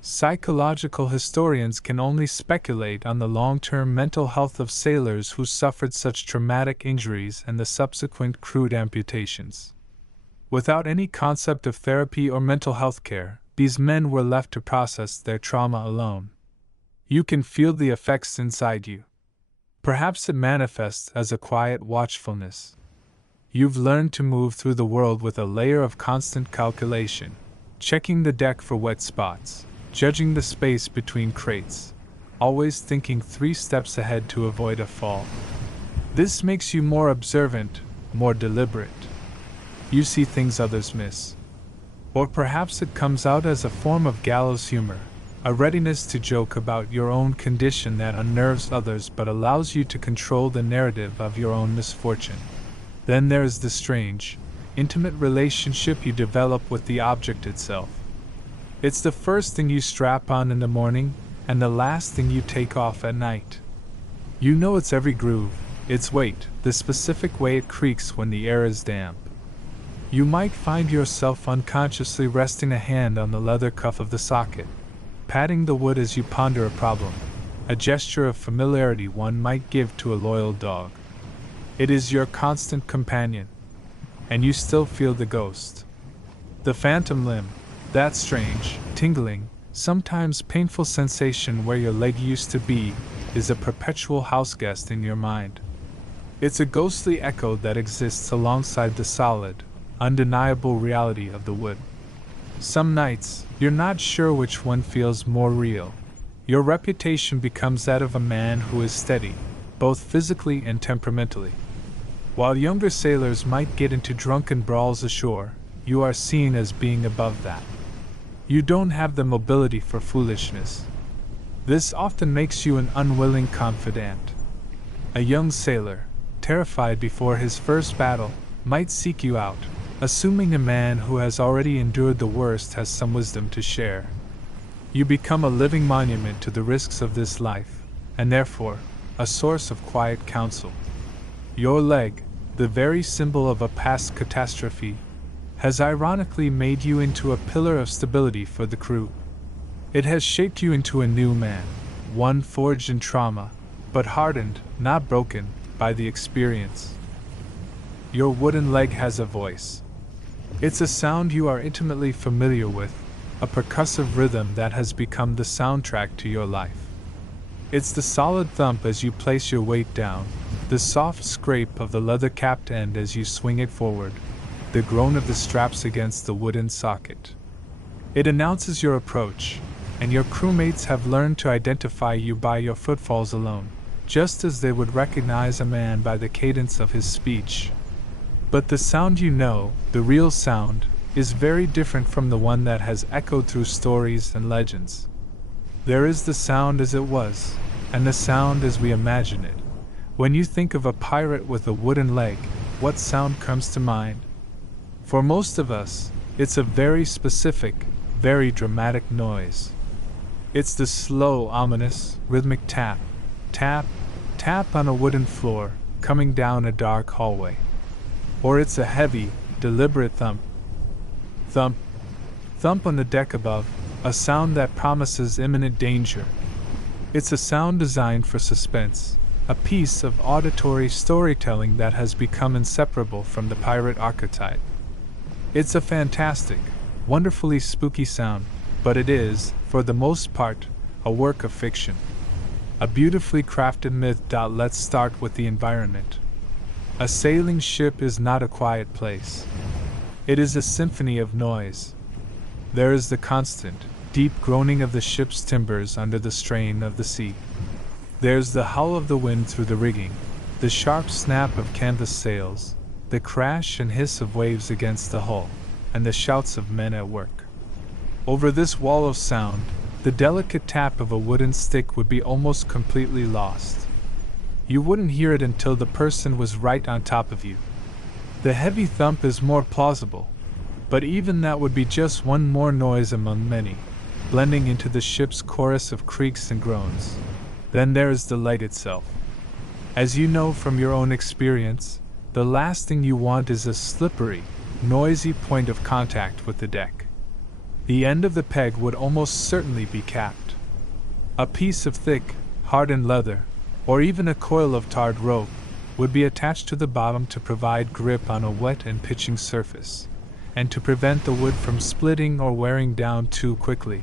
Psychological historians can only speculate on the long-term mental health of sailors who suffered such traumatic injuries and the subsequent crude amputations. Without any concept of therapy or mental health care, these men were left to process their trauma alone. You can feel the effects inside you. Perhaps it manifests as a quiet watchfulness. You've learned to move through the world with a layer of constant calculation, checking the deck for wet spots, judging the space between crates, always thinking 3 steps ahead to avoid a fall. This makes you more observant, more deliberate. You see things others miss. Or perhaps it comes out as a form of gallows humor, a readiness to joke about your own condition that unnerves others but allows you to control the narrative of your own misfortune. Then there's the strange, intimate relationship you develop with the object itself. It's the first thing you strap on in the morning, and the last thing you take off at night. You know its every groove, its weight, the specific way it creaks when the air is damp. You might find yourself unconsciously resting a hand on the leather cuff of the socket, patting the wood as you ponder a problem, a gesture of familiarity one might give to a loyal dog. It is your constant companion, and you still feel the ghost. The phantom limb, that strange, tingling, sometimes painful sensation where your leg used to be, is a perpetual houseguest in your mind. It's a ghostly echo that exists alongside the solid, undeniable reality of the wood. Some nights, you're not sure which one feels more real. Your reputation becomes that of a man who is steady, both physically and temperamentally. While younger sailors might get into drunken brawls ashore, you are seen as being above that. You don't have the mobility for foolishness. This often makes you an unwilling confidant. A young sailor, terrified before his first battle, might seek you out, assuming a man who has already endured the worst has some wisdom to share. You become a living monument to the risks of this life, and therefore, a source of quiet counsel. Your leg, the very symbol of a past catastrophe, has ironically made you into a pillar of stability for the crew. It has shaped you into a new man, one forged in trauma, but hardened, not broken, by the experience. Your wooden leg has a voice. It's a sound you are intimately familiar with, a percussive rhythm that has become the soundtrack to your life. It's the solid thump as you place your weight down, the soft scrape of the leather-capped end as you swing it forward, the groan of the straps against the wooden socket. It announces your approach, and your crewmates have learned to identify you by your footfalls alone, just as they would recognize a man by the cadence of his speech. But the sound you know, the real sound, is very different from the one that has echoed through stories and legends. There is the sound as it was, and the sound as we imagine it. When you think of a pirate with a wooden leg, what sound comes to mind? For most of us, it's a very specific, very dramatic noise. It's the slow, ominous, rhythmic tap, tap, tap on a wooden floor, coming down a dark hallway. Or it's a heavy, deliberate thump. Thump, thump on the deck above, a sound that promises imminent danger. It's a sound designed for suspense, a piece of auditory storytelling that has become inseparable from the pirate archetype. It's a fantastic, wonderfully spooky sound, but it is, for the most part, a work of fiction. A beautifully crafted myth. Let's start with the environment. A sailing ship is not a quiet place. It is a symphony of noise. There is the constant, deep groaning of the ship's timbers under the strain of the sea. There's the howl of the wind through the rigging, the sharp snap of canvas sails, the crash and hiss of waves against the hull, and the shouts of men at work. Over this wall of sound, the delicate tap of a wooden stick would be almost completely lost. You wouldn't hear it until the person was right on top of you. The heavy thump is more plausible, but even that would be just one more noise among many, blending into the ship's chorus of creaks and groans. Then there is the light itself. As you know from your own experience, the last thing you want is a slippery, noisy point of contact with the deck. The end of the peg would almost certainly be capped. A piece of thick, hardened leather, or even a coil of tarred rope, would be attached to the bottom to provide grip on a wet and pitching surface, and to prevent the wood from splitting or wearing down too quickly.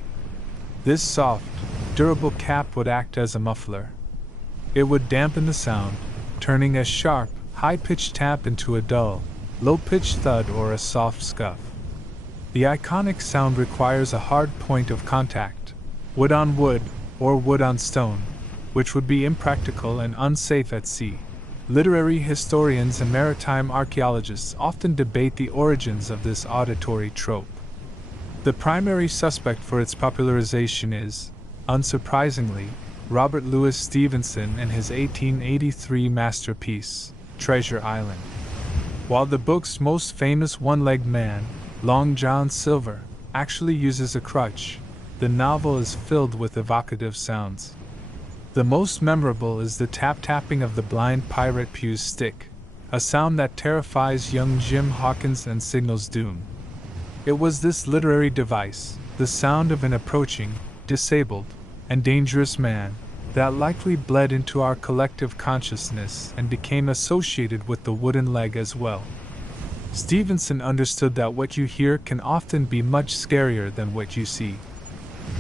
This soft, durable cap would act as a muffler. It would dampen the sound, turning a sharp, high-pitched tap into a dull, low-pitched thud or a soft scuff. The iconic sound requires a hard point of contact, wood on wood or wood on stone, which would be impractical and unsafe at sea. Literary historians and maritime archaeologists often debate the origins of this auditory trope. The primary suspect for its popularization is, unsurprisingly, Robert Louis Stevenson and his 1883 masterpiece, Treasure Island. While the book's most famous one-legged man, Long John Silver, actually uses a crutch, the novel is filled with evocative sounds. The most memorable is the tap-tapping of the blind pirate Pugh's stick, a sound that terrifies young Jim Hawkins and signals doom. It was this literary device, the sound of an approaching, disabled, and dangerous man, that likely bled into our collective consciousness and became associated with the wooden leg as well. Stevenson understood that what you hear can often be much scarier than what you see.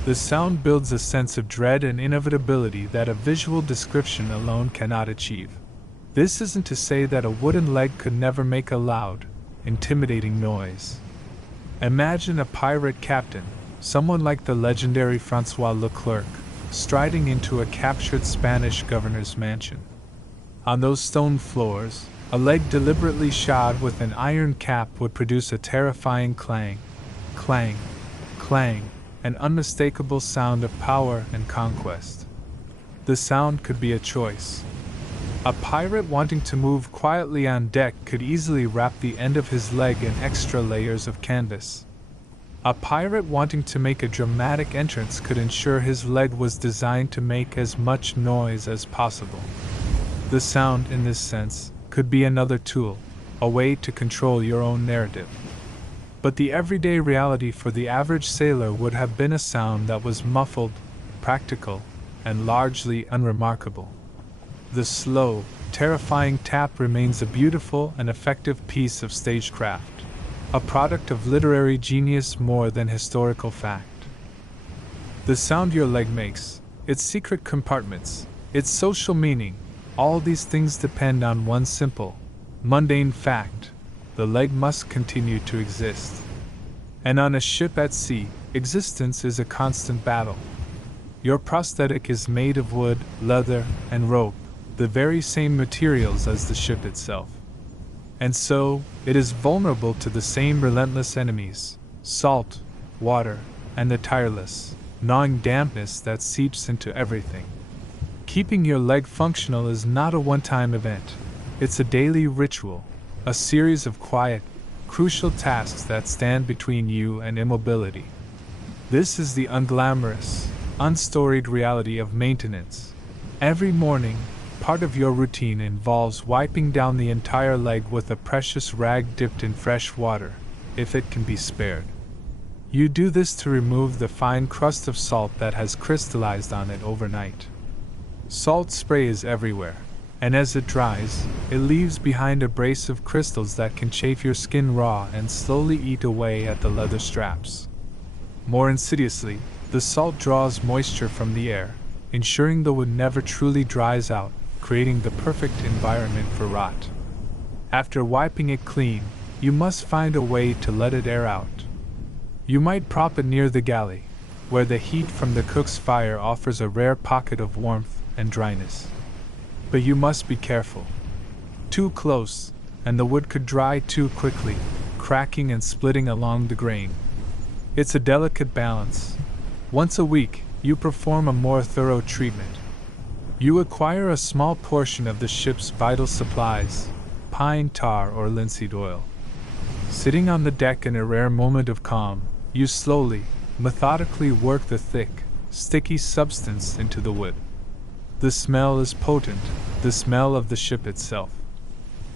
The sound builds a sense of dread and inevitability that a visual description alone cannot achieve. This isn't to say that a wooden leg could never make a loud, intimidating noise. Imagine a pirate captain, someone like the legendary Francois Leclerc, striding into a captured Spanish governor's mansion. On those stone floors, a leg deliberately shod with an iron cap would produce a terrifying clang, clang, clang, an unmistakable sound of power and conquest. The sound could be a choice. A pirate wanting to move quietly on deck could easily wrap the end of his leg in extra layers of canvas. A pirate wanting to make a dramatic entrance could ensure his leg was designed to make as much noise as possible. The sound, in this sense, could be another tool, a way to control your own narrative. But the everyday reality for the average sailor would have been a sound that was muffled, practical, and largely unremarkable. The slow, terrifying tap remains a beautiful and effective piece of stagecraft, a product of literary genius more than historical fact. The sound your leg makes, its secret compartments, its social meaning, all these things depend on one simple, mundane fact: the leg must continue to exist. And on a ship at sea, existence is a constant battle. Your prosthetic is made of wood, leather, and rope, the very same materials as the ship itself. And so, it is vulnerable to the same relentless enemies: salt, water, and the tireless, gnawing dampness that seeps into everything. Keeping your leg functional is not a one-time event. It's a daily ritual, a series of quiet, crucial tasks that stand between you and immobility. This is the unglamorous, unstoried reality of maintenance. Every morning, part of your routine involves wiping down the entire leg with a precious rag dipped in fresh water, if it can be spared. You do this to remove the fine crust of salt that has crystallized on it overnight. Salt spray is everywhere, and as it dries, it leaves behind a brace of crystals that can chafe your skin raw and slowly eat away at the leather straps. More insidiously, the salt draws moisture from the air, ensuring the wood never truly dries out, creating the perfect environment for rot. After wiping it clean, you must find a way to let it air out. You might prop it near the galley, where the heat from the cook's fire offers a rare pocket of warmth and dryness. But you must be careful. Too close, and the wood could dry too quickly, cracking and splitting along the grain. It's a delicate balance. Once a week, you perform a more thorough treatment. You acquire a small portion of the ship's vital supplies, pine tar or linseed oil. Sitting on the deck in a rare moment of calm, you slowly, methodically work the thick, sticky substance into the wood. The smell is potent, the smell of the ship itself.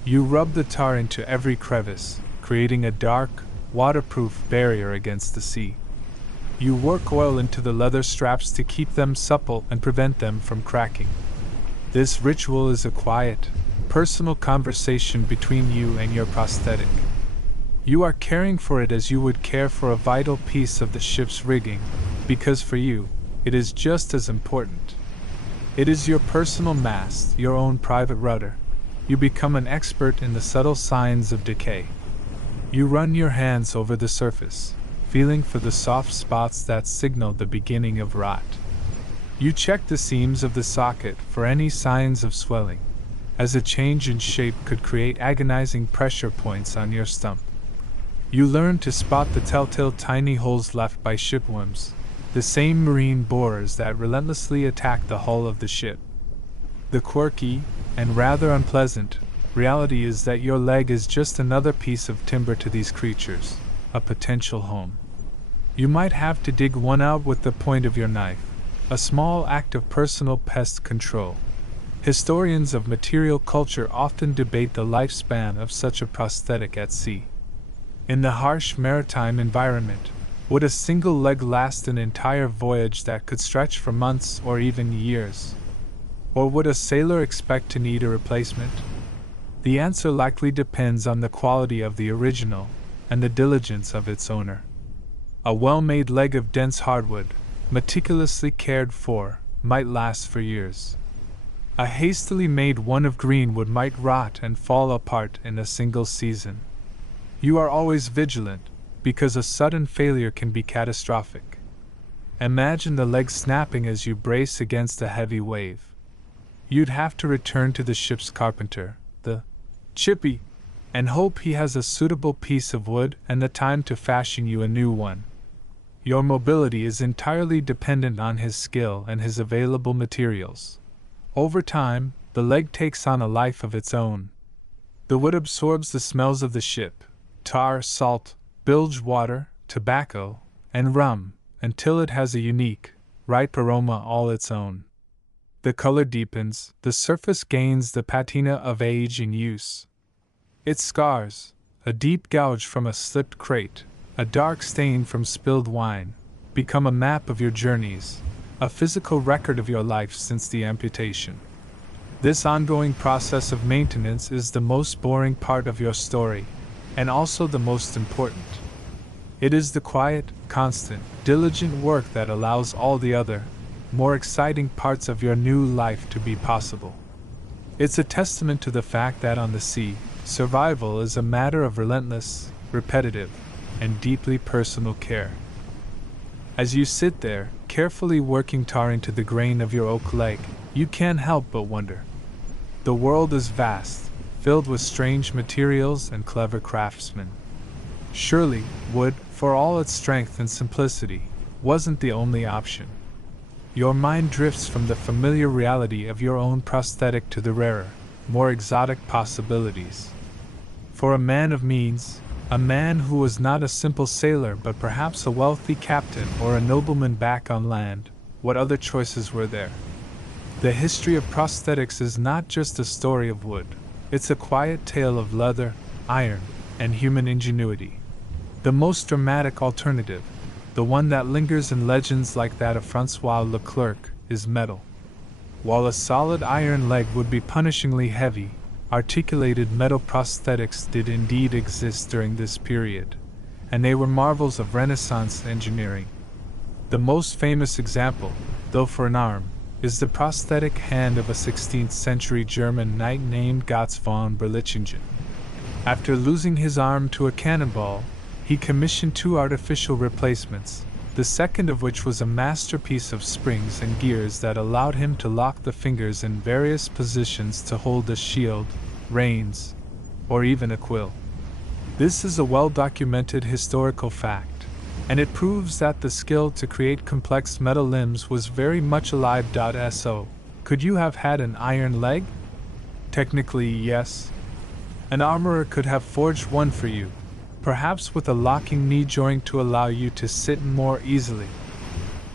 You rub the tar into every crevice, creating a dark, waterproof barrier against the sea. You work oil into the leather straps to keep them supple and prevent them from cracking. This ritual is a quiet, personal conversation between you and your prosthetic. You are caring for it as you would care for a vital piece of the ship's rigging, because for you, it is just as important. It is your personal mast, your own private rudder. You become an expert in the subtle signs of decay. You run your hands over the surface, feeling for the soft spots that signal the beginning of rot. You check the seams of the socket for any signs of swelling, as a change in shape could create agonizing pressure points on your stump. You learn to spot the telltale tiny holes left by shipworms, the same marine borers that relentlessly attack the hull of the ship. The quirky, and rather unpleasant, reality is that your leg is just another piece of timber to these creatures, a potential home. You might have to dig one out with the point of your knife, a small act of personal pest control. Historians of material culture often debate the lifespan of such a prosthetic at sea. In the harsh maritime environment, would a single leg last an entire voyage that could stretch for months or even years? Or would a sailor expect to need a replacement? The answer likely depends on the quality of the original and the diligence of its owner. A well-made leg of dense hardwood, meticulously cared for, might last for years. A hastily made one of green wood might rot and fall apart in a single season. You are always vigilant, because a sudden failure can be catastrophic. Imagine the leg snapping as you brace against a heavy wave. You'd have to return to the ship's carpenter, the chippy, and hope he has a suitable piece of wood and the time to fashion you a new one. Your mobility is entirely dependent on his skill and his available materials. Over time, the leg takes on a life of its own. The wood absorbs the smells of the ship, tar, salt, bilge water, tobacco, and rum, until it has a unique, ripe aroma all its own. The color deepens, the surface gains the patina of age and use. Its scars, a deep gouge from a slipped crate, a dark stain from spilled wine, become a map of your journeys, a physical record of your life since the amputation. This ongoing process of maintenance is the most boring part of your story, and also the most important. It is the quiet, constant, diligent work that allows all the other, more exciting parts of your new life to be possible. It's a testament to the fact that on the sea, survival is a matter of relentless, repetitive, and deeply personal care. As you sit there, carefully working tar into the grain of your oak leg, you can't help but wonder. The world is vast, filled with strange materials and clever craftsmen. Surely, wood, for all its strength and simplicity, wasn't the only option. Your mind drifts from the familiar reality of your own prosthetic to the rarer, more exotic possibilities. For a man of means, a man who was not a simple sailor but perhaps a wealthy captain or a nobleman back on land, what other choices were there? The history of prosthetics is not just a story of wood, it's a quiet tale of leather, iron, and human ingenuity. The most dramatic alternative, the one that lingers in legends like that of Francois Leclerc, is metal. While a solid iron leg would be punishingly heavy, articulated metal prosthetics did indeed exist during this period, and they were marvels of Renaissance engineering. The most famous example, though for an arm, is the prosthetic hand of a 16th century German knight named Gotz von Berlichingen. After losing his arm to a cannonball, he commissioned 2 artificial replacements, the second of which was a masterpiece of springs and gears that allowed him to lock the fingers in various positions to hold a shield, reins, or even a quill. This is a well-documented historical fact, and it proves that the skill to create complex metal limbs was very much alive. So, could you have had an iron leg? Technically, yes. An armorer could have forged one for you, perhaps with a locking knee joint to allow you to sit more easily.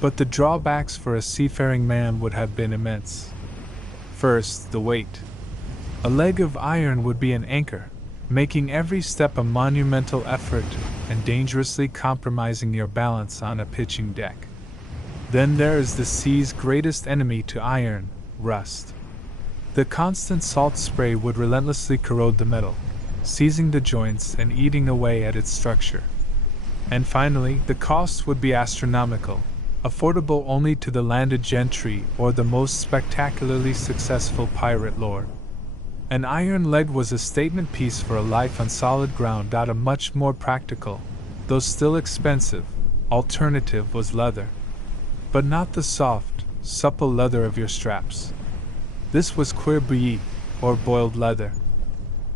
But the drawbacks for a seafaring man would have been immense. First, the weight. A leg of iron would be an anchor, making every step a monumental effort and dangerously compromising your balance on a pitching deck. Then there is the sea's greatest enemy to iron, rust. The constant salt spray would relentlessly corrode the metal, seizing the joints and eating away at its structure. And finally, the cost would be astronomical, affordable only to the landed gentry or the most spectacularly successful pirate lord. An iron leg was a statement piece for a life on solid ground. A much more practical, though still expensive, alternative was leather. But not the soft, supple leather of your straps. This was cuir bouilli, or boiled leather.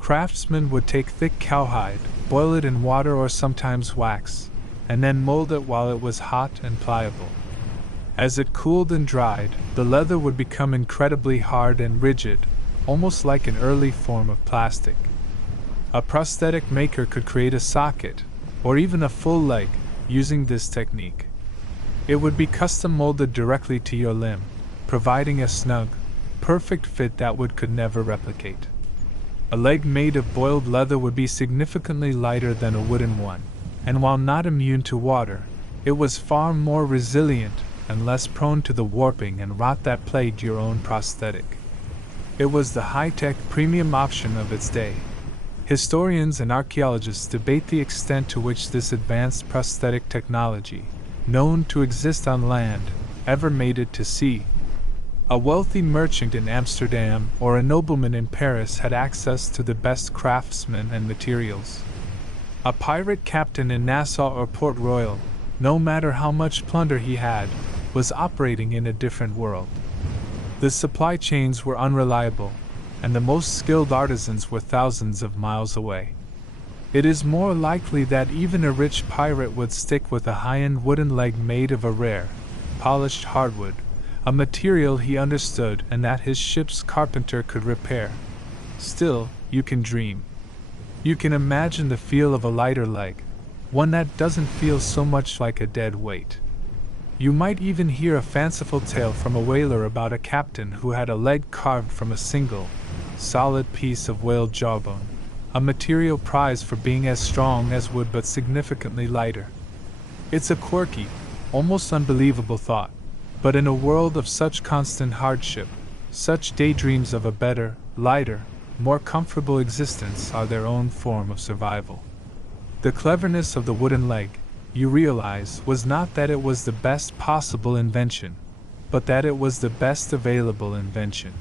Craftsmen would take thick cowhide, boil it in water or sometimes wax, and then mold it while it was hot and pliable. As it cooled and dried, the leather would become incredibly hard and rigid, almost like an early form of plastic. A prosthetic maker could create a socket, or even a full leg, using this technique. It would be custom molded directly to your limb, providing a snug, perfect fit that wood could never replicate. A leg made of boiled leather would be significantly lighter than a wooden one, and while not immune to water, it was far more resilient and less prone to the warping and rot that plagued your own prosthetic. It was the high-tech premium option of its day. Historians and archaeologists debate the extent to which this advanced prosthetic technology, known to exist on land, ever made it to sea. A wealthy merchant in Amsterdam or a nobleman in Paris had access to the best craftsmen and materials. A pirate captain in Nassau or Port Royal, no matter how much plunder he had, was operating in a different world. The supply chains were unreliable, and the most skilled artisans were thousands of miles away. It is more likely that even a rich pirate would stick with a high-end wooden leg made of a rare, polished hardwood, a material he understood and that his ship's carpenter could repair. Still, you can dream. You can imagine the feel of a lighter leg, one that doesn't feel so much like a dead weight. You might even hear a fanciful tale from a whaler about a captain who had a leg carved from a single, solid piece of whale jawbone, a material prized for being as strong as wood but significantly lighter. It's a quirky, almost unbelievable thought, but in a world of such constant hardship, such daydreams of a better, lighter, more comfortable existence are their own form of survival. The cleverness of the wooden leg, you realize, was not that it was the best possible invention, but that it was the best available invention.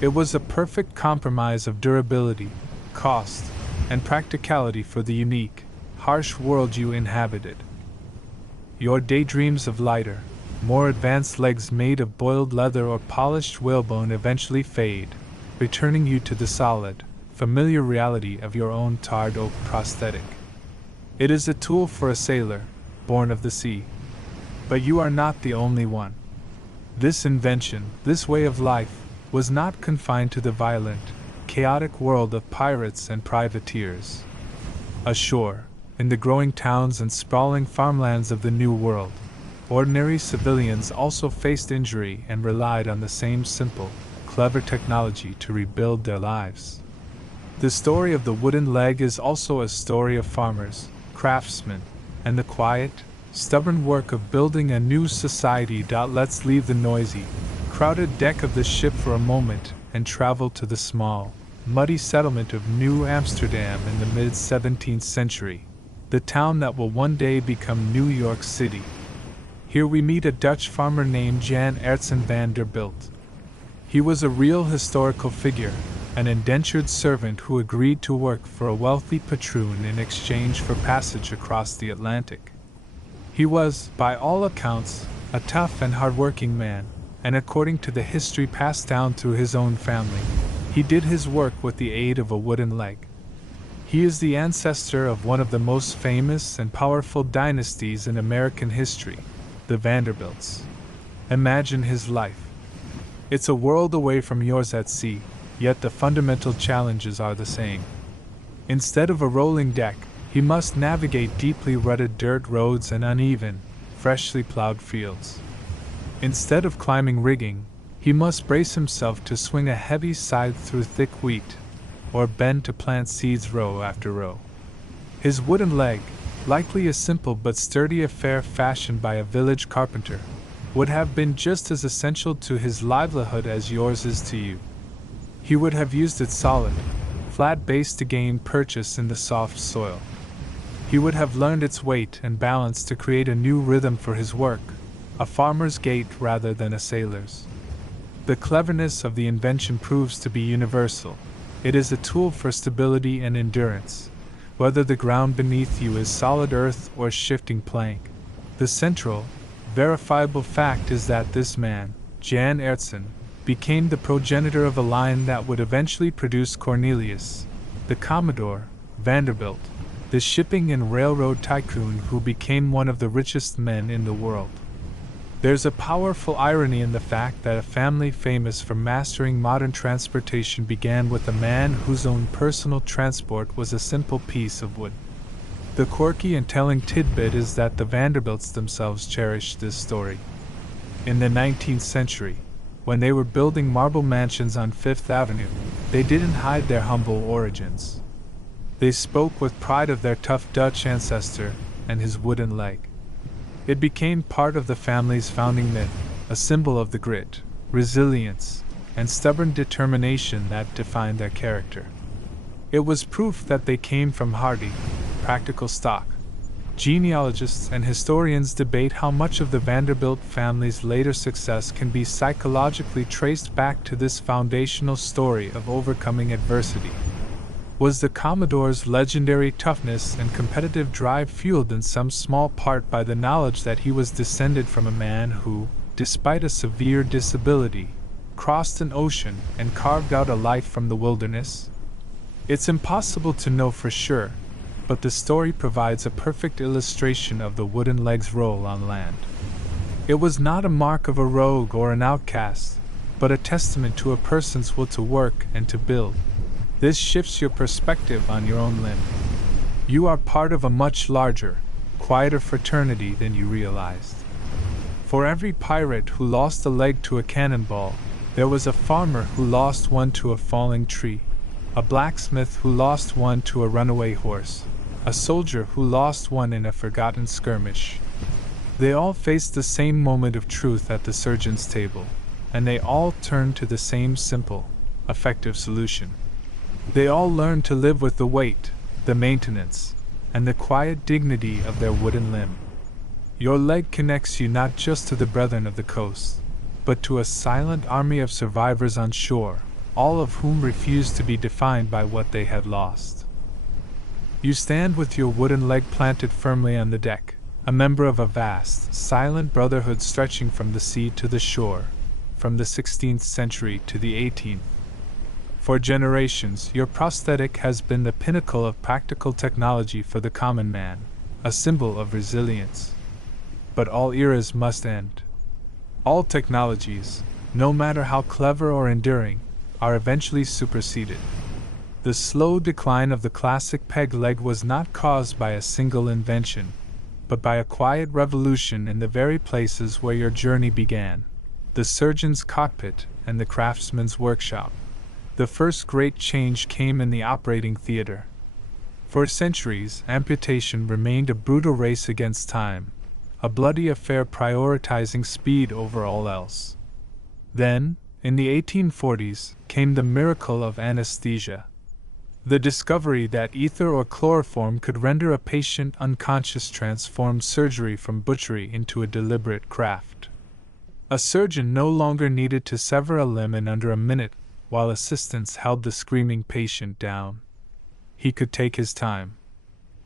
It was a perfect compromise of durability, cost, and practicality for the unique, harsh world you inhabited. Your daydreams of lighter, more advanced legs made of boiled leather or polished whalebone eventually fade, returning you to the solid, familiar reality of your own tarred oak prosthetic. It is a tool for a sailor, born of the sea. But you are not the only one. This invention, this way of life, was not confined to the violent, chaotic world of pirates and privateers. Ashore, in the growing towns and sprawling farmlands of the New World, ordinary civilians also faced injury and relied on the same simple, clever technology to rebuild their lives. The story of the wooden leg is also a story of farmers, craftsmen, and the quiet, stubborn work of building a new society. Let's leave the noisy, crowded deck of the ship for a moment and travel to the small, muddy settlement of New Amsterdam in the mid-17th century, the town that will one day become New York City. Here we meet a Dutch farmer named Jan Aertsen van der Bilt. He was a real historical figure, an indentured servant who agreed to work for a wealthy patroon in exchange for passage across the Atlantic. He was, by all accounts, a tough and hard-working man, and according to the history passed down through his own family, he did his work with the aid of a wooden leg. He is the ancestor of one of the most famous and powerful dynasties in American history, the Vanderbilts. Imagine his life. It's a world away from yours at sea, yet the fundamental challenges are the same. Instead of a rolling deck, he must navigate deeply rutted dirt roads and uneven, freshly plowed fields. Instead of climbing rigging, he must brace himself to swing a heavy scythe through thick wheat, or bend to plant seeds row after row. His wooden leg, likely a simple but sturdy affair fashioned by a village carpenter, would have been just as essential to his livelihood as yours is to you. He would have used its solid, flat base to gain purchase in the soft soil. He would have learned its weight and balance to create a new rhythm for his work, a farmer's gait rather than a sailor's. The cleverness of the invention proves to be universal. It is a tool for stability and endurance, whether the ground beneath you is solid earth or shifting plank. The central, verifiable fact is that this man, Jan Aertsen, became the progenitor of a line that would eventually produce Cornelius, the Commodore Vanderbilt, the shipping and railroad tycoon who became one of the richest men in the world. There's a powerful irony in the fact that a family famous for mastering modern transportation began with a man whose own personal transport was a simple piece of wood. The quirky and telling tidbit is that the Vanderbilts themselves cherished this story. In the 19th century, when they were building marble mansions on Fifth Avenue, they didn't hide their humble origins. They spoke with pride of their tough Dutch ancestor and his wooden leg. It became part of the family's founding myth, a symbol of the grit, resilience, and stubborn determination that defined their character. It was proof that they came from hardy, practical stock. Genealogists and historians debate how much of the Vanderbilt family's later success can be psychologically traced back to this foundational story of overcoming adversity. Was the Commodore's legendary toughness and competitive drive fueled in some small part by the knowledge that he was descended from a man who, despite a severe disability, crossed an ocean and carved out a life from the wilderness? It's impossible to know for sure, but the story provides a perfect illustration of the wooden leg's role on land. It was not a mark of a rogue or an outcast, but a testament to a person's will to work and to build. This shifts your perspective on your own limb. You are part of a much larger, quieter fraternity than you realized. For every pirate who lost a leg to a cannonball, there was a farmer who lost one to a falling tree, a blacksmith who lost one to a runaway horse, a soldier who lost one in a forgotten skirmish. They all faced the same moment of truth at the surgeon's table, and they all turned to the same simple, effective solution. They all learned to live with the weight, the maintenance, and the quiet dignity of their wooden limb. Your leg connects you not just to the brethren of the coast, but to a silent army of survivors on shore, all of whom refuse to be defined by what they had lost. You stand with your wooden leg planted firmly on the deck, a member of a vast, silent brotherhood stretching from the sea to the shore, from the 16th century to the 18th. For generations, your prosthetic has been the pinnacle of practical technology for the common man, a symbol of resilience. But all eras must end. All technologies, no matter how clever or enduring, are eventually superseded. The slow decline of the classic peg leg was not caused by a single invention, but by a quiet revolution in the very places where your journey began, the surgeon's cockpit and the craftsman's workshop. The first great change came in the operating theater. For centuries, amputation remained a brutal race against time, a bloody affair prioritizing speed over all else. Then, in the 1840s, came the miracle of anesthesia. The discovery that ether or chloroform could render a patient unconscious transformed surgery from butchery into a deliberate craft. A surgeon no longer needed to sever a limb in under a minute while assistants held the screaming patient down. He could take his time.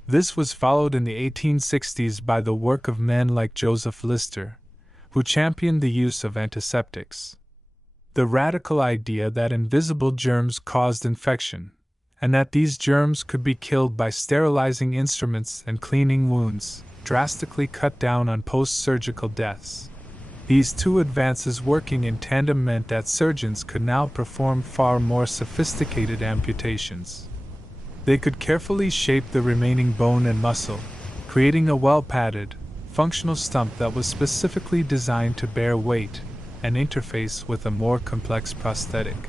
This was followed in the 1860s by the work of men like Joseph Lister, who championed the use of antiseptics. The radical idea that invisible germs caused infection, and that these germs could be killed by sterilizing instruments and cleaning wounds, drastically cut down on post-surgical deaths. These two advances working in tandem meant that surgeons could now perform far more sophisticated amputations. They could carefully shape the remaining bone and muscle, creating a well-padded, functional stump that was specifically designed to bear weight and interface with a more complex prosthetic.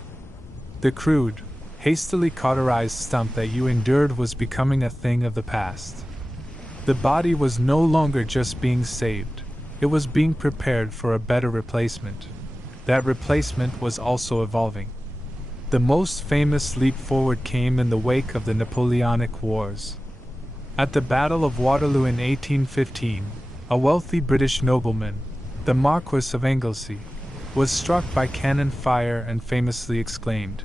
The crude, hastily cauterized stump that you endured was becoming a thing of the past. The body was no longer just being saved. It was being prepared for a better replacement. That replacement was also evolving. The most famous leap forward came in the wake of the Napoleonic Wars. At the Battle of Waterloo in 1815, a wealthy British nobleman, the Marquis of Anglesey, was struck by cannon fire and famously exclaimed,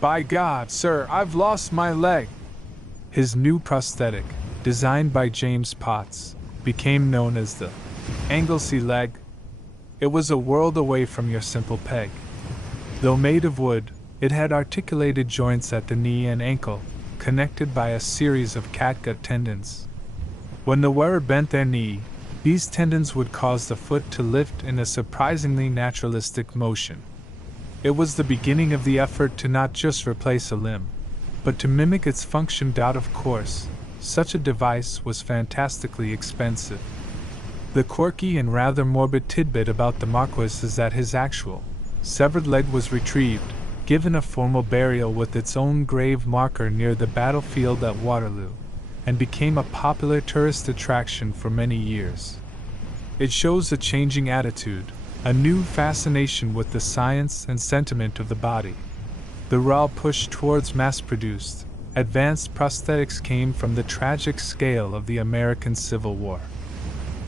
"By God, sir, I've lost my leg!" His new prosthetic, designed by James Potts, became known as the Anglesey leg. It was a world away from your simple peg. Though made of wood, it had articulated joints at the knee and ankle, connected by a series of catgut tendons. When the wearer bent their knee, these tendons would cause the foot to lift in a surprisingly naturalistic motion. It was the beginning of the effort to not just replace a limb, but to mimic its function. Of course, such a device was fantastically expensive. The quirky and rather morbid tidbit about the Marquis is that his actual, severed leg was retrieved, given a formal burial with its own grave marker near the battlefield at Waterloo, and became a popular tourist attraction for many years. It shows a changing attitude, a new fascination with the science and sentiment of the body. The raw push towards mass-produced, advanced prosthetics came from the tragic scale of the American Civil War.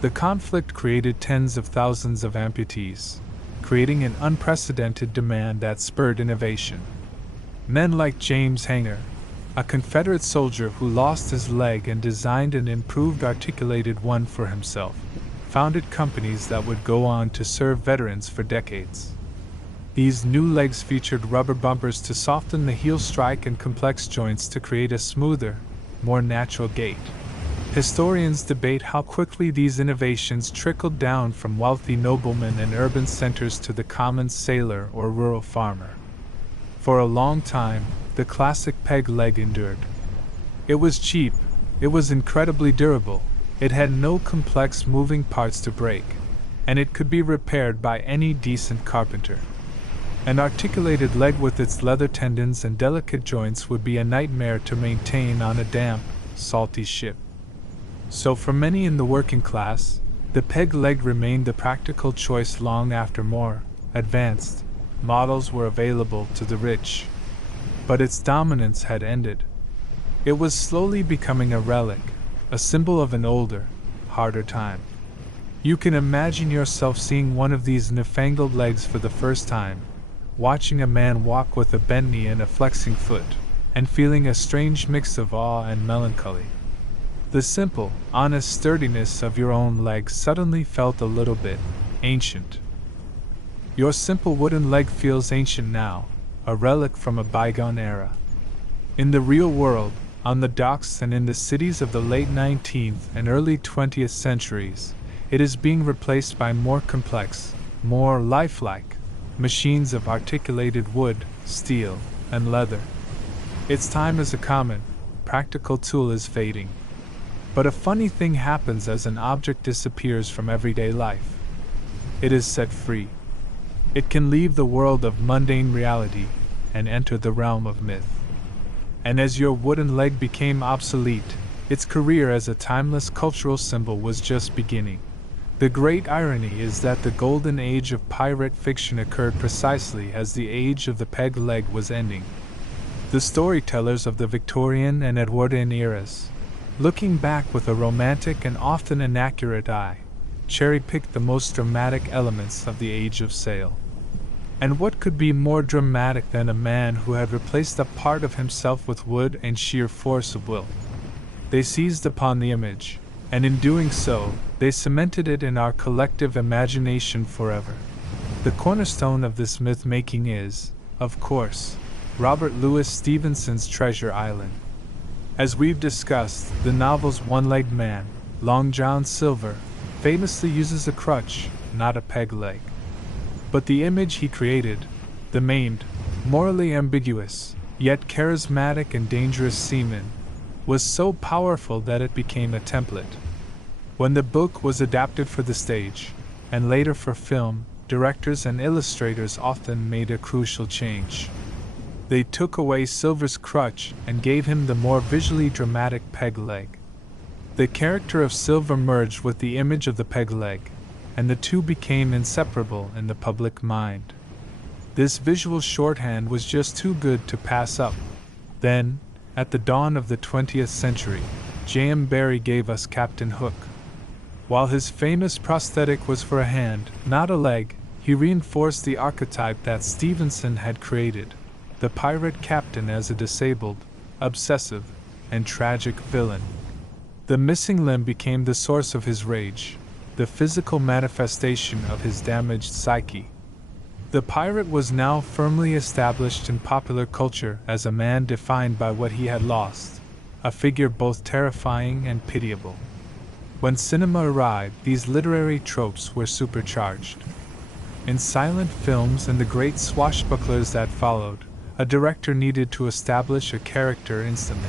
The conflict created tens of thousands of amputees, creating an unprecedented demand that spurred innovation. Men like James Hanger, a Confederate soldier who lost his leg and designed an improved articulated one for himself, founded companies that would go on to serve veterans for decades. These new legs featured rubber bumpers to soften the heel strike and complex joints to create a smoother, more natural gait. Historians debate how quickly these innovations trickled down from wealthy noblemen and urban centers to the common sailor or rural farmer. For a long time, the classic peg leg endured. It was cheap, it was incredibly durable, it had no complex moving parts to break, and it could be repaired by any decent carpenter. An articulated leg with its leather tendons and delicate joints would be a nightmare to maintain on a damp, salty ship. So for many in the working class, the peg leg remained the practical choice long after more advanced models were available to the rich. But its dominance had ended. It was slowly becoming a relic, a symbol of an older, harder time. You can imagine yourself seeing one of these newfangled legs for the first time, watching a man walk with a bent knee and a flexing foot, and feeling a strange mix of awe and melancholy. The simple, honest sturdiness of your own leg suddenly felt a little bit ancient. Your simple wooden leg feels ancient now, a relic from a bygone era. In the real world, on the docks and in the cities of the late 19th and early 20th centuries, it is being replaced by more complex, more lifelike machines of articulated wood, steel, and leather. Its time as a common, practical tool is fading. But a funny thing happens as an object disappears from everyday life. It is set free. It can leave the world of mundane reality and enter the realm of myth. And as your wooden leg became obsolete, its career as a timeless cultural symbol was just beginning. The great irony is that the golden age of pirate fiction occurred precisely as the age of the peg leg was ending. The storytellers of the Victorian and Edwardian eras, looking back with a romantic and often inaccurate eye, cherry-picked the most dramatic elements of the Age of Sail. And what could be more dramatic than a man who had replaced a part of himself with wood and sheer force of will? They seized upon the image, and in doing so, they cemented it in our collective imagination forever. The cornerstone of this myth-making is, of course, Robert Louis Stevenson's Treasure Island. As we've discussed, the novel's one-legged man, Long John Silver, famously uses a crutch, not a peg leg. But the image he created, the maimed, morally ambiguous, yet charismatic and dangerous seaman, was so powerful that it became a template. When the book was adapted for the stage, and later for film, directors and illustrators often made a crucial change. They took away Silver's crutch and gave him the more visually dramatic peg leg. The character of Silver merged with the image of the peg leg, and the two became inseparable in the public mind. This visual shorthand was just too good to pass up. Then, at the dawn of the 20th century, J.M. Barrie gave us Captain Hook. While his famous prosthetic was for a hand, not a leg, he reinforced the archetype that Stevenson had created, the pirate captain as a disabled, obsessive, and tragic villain. The missing limb became the source of his rage, the physical manifestation of his damaged psyche. The pirate was now firmly established in popular culture as a man defined by what he had lost, a figure both terrifying and pitiable. When cinema arrived, these literary tropes were supercharged. In silent films and the great swashbucklers that followed, a director needed to establish a character instantly.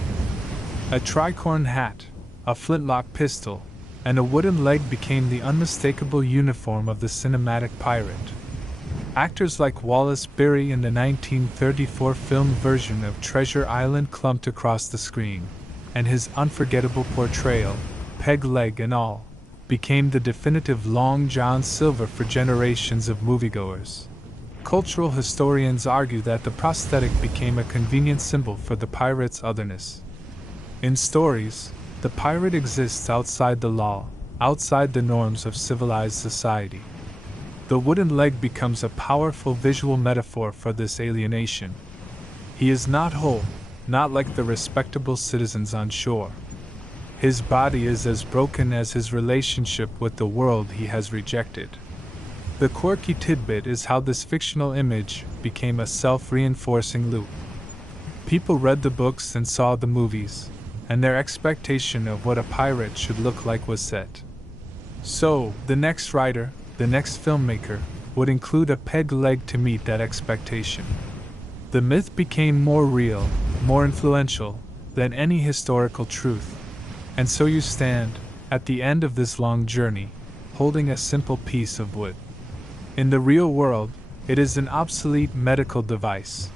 A tricorn hat, a flintlock pistol, and a wooden leg became the unmistakable uniform of the cinematic pirate. Actors like Wallace Beery in the 1934 film version of Treasure Island clumped across the screen, and his unforgettable portrayal, peg leg and all, became the definitive Long John Silver for generations of moviegoers. Cultural historians argue that the prosthetic became a convenient symbol for the pirate's otherness. In stories, the pirate exists outside the law, outside the norms of civilized society. The wooden leg becomes a powerful visual metaphor for this alienation. He is not whole, not like the respectable citizens on shore. His body is as broken as his relationship with the world he has rejected. The quirky tidbit is how this fictional image became a self-reinforcing loop. People read the books and saw the movies, and their expectation of what a pirate should look like was set. So, the next writer, the next filmmaker, would include a peg leg to meet that expectation. The myth became more real, more influential, than any historical truth. And so you stand, at the end of this long journey, holding a simple piece of wood. In the real world, it is an obsolete medical device.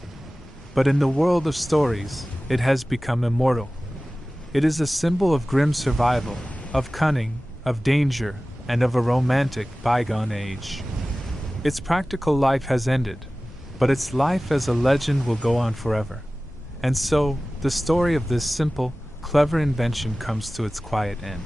But in the world of stories, it has become immortal. It is a symbol of grim survival, of cunning, of danger, and of a romantic bygone age. Its practical life has ended, but its life as a legend will go on forever. And so, the story of this simple, clever invention comes to its quiet end.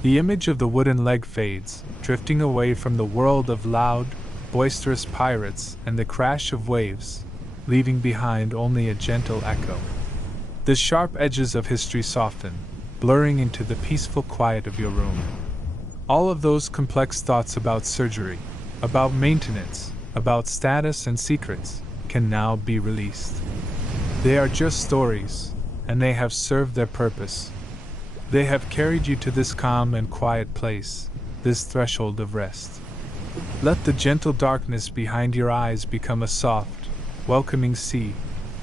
The image of the wooden leg fades, drifting away from the world of loud, boisterous pirates and the crash of waves, leaving behind only a gentle echo. The sharp edges of history soften, blurring into the peaceful quiet of your room. All of those complex thoughts about surgery, about maintenance, about status and secrets, can now be released. They are just stories, and they have served their purpose. They have carried you to this calm and quiet place, this threshold of rest. Let the gentle darkness behind your eyes become a soft, welcoming sea,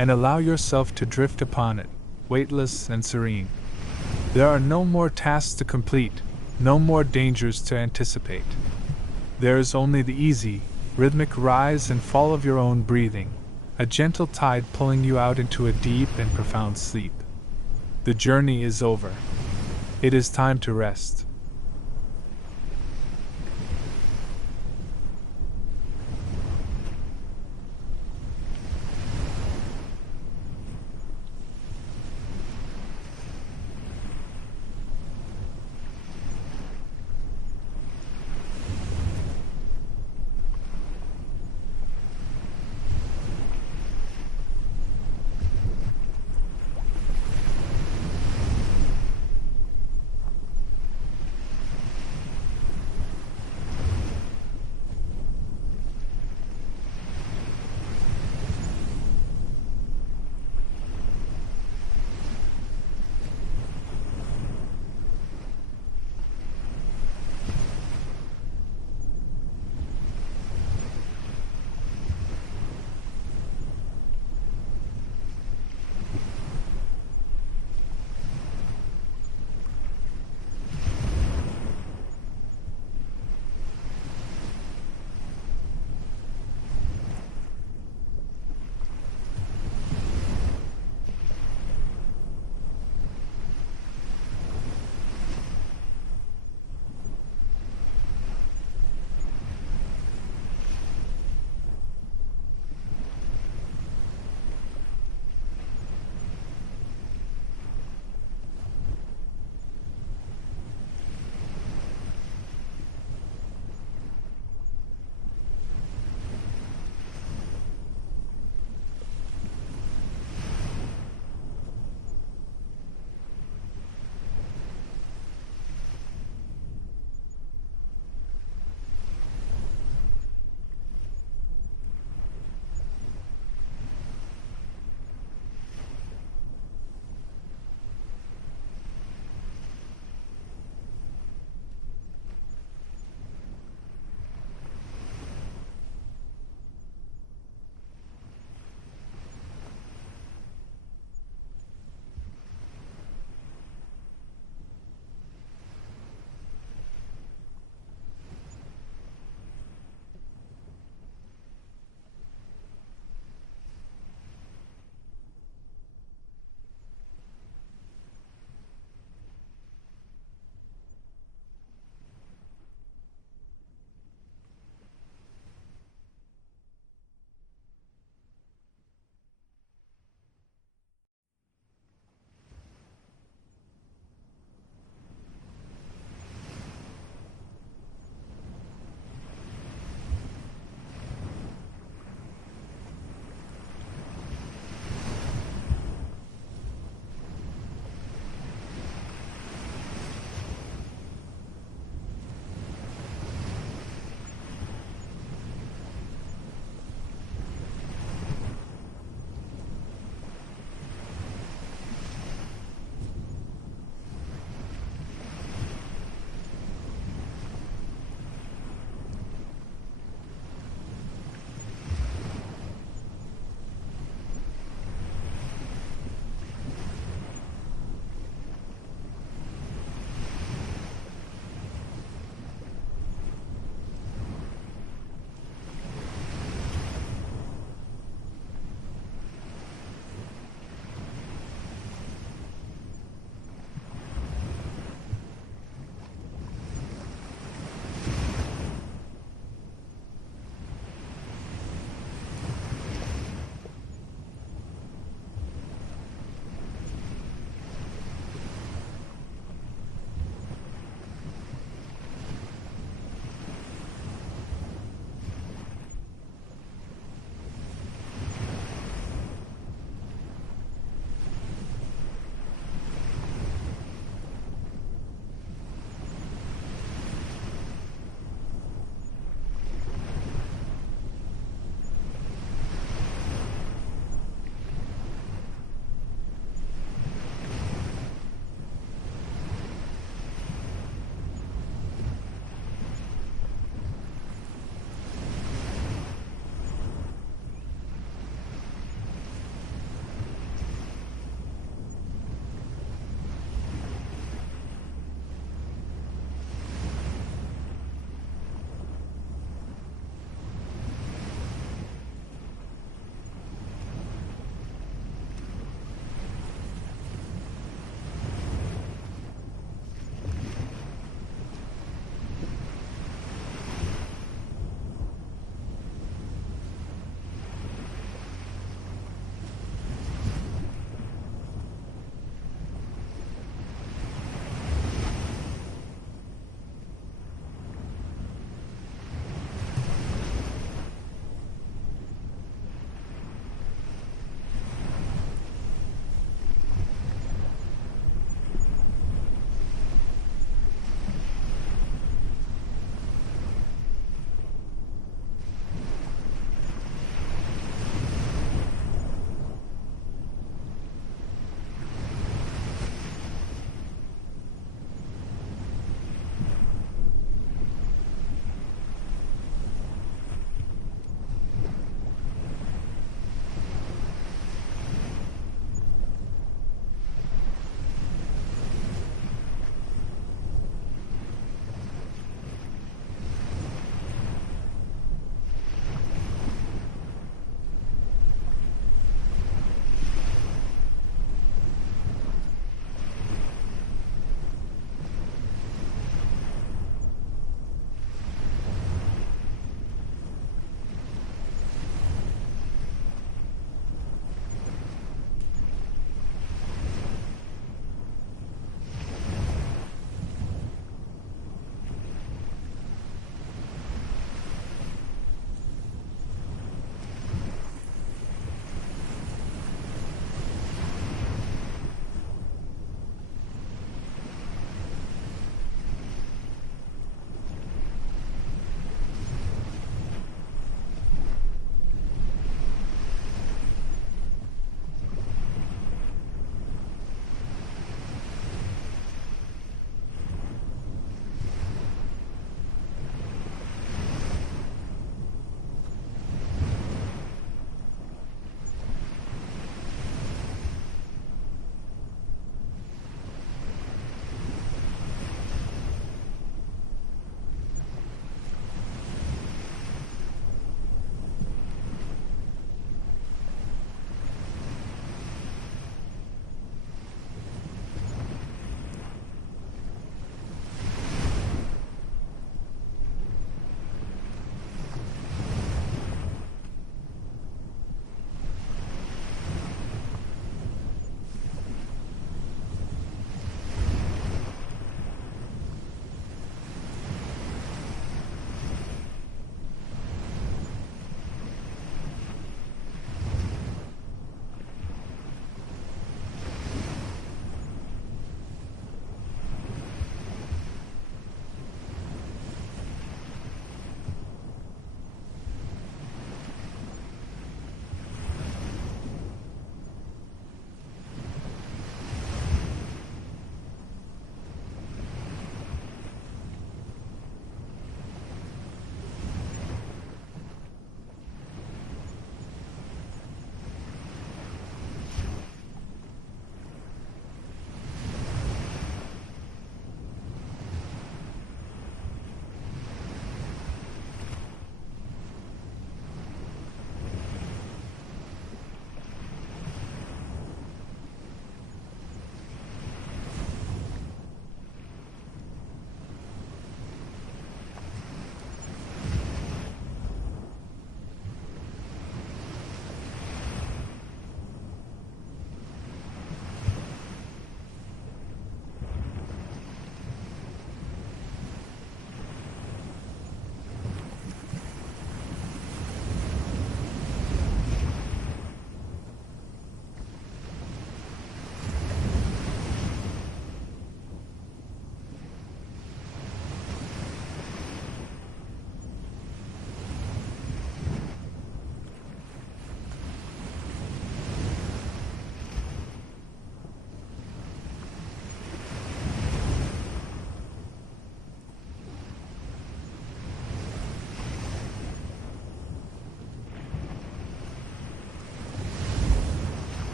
and allow yourself to drift upon it, weightless and serene. There are no more tasks to complete, no more dangers to anticipate. There is only the easy, rhythmic rise and fall of your own breathing, a gentle tide pulling you out into a deep and profound sleep. The journey is over. It is time to rest.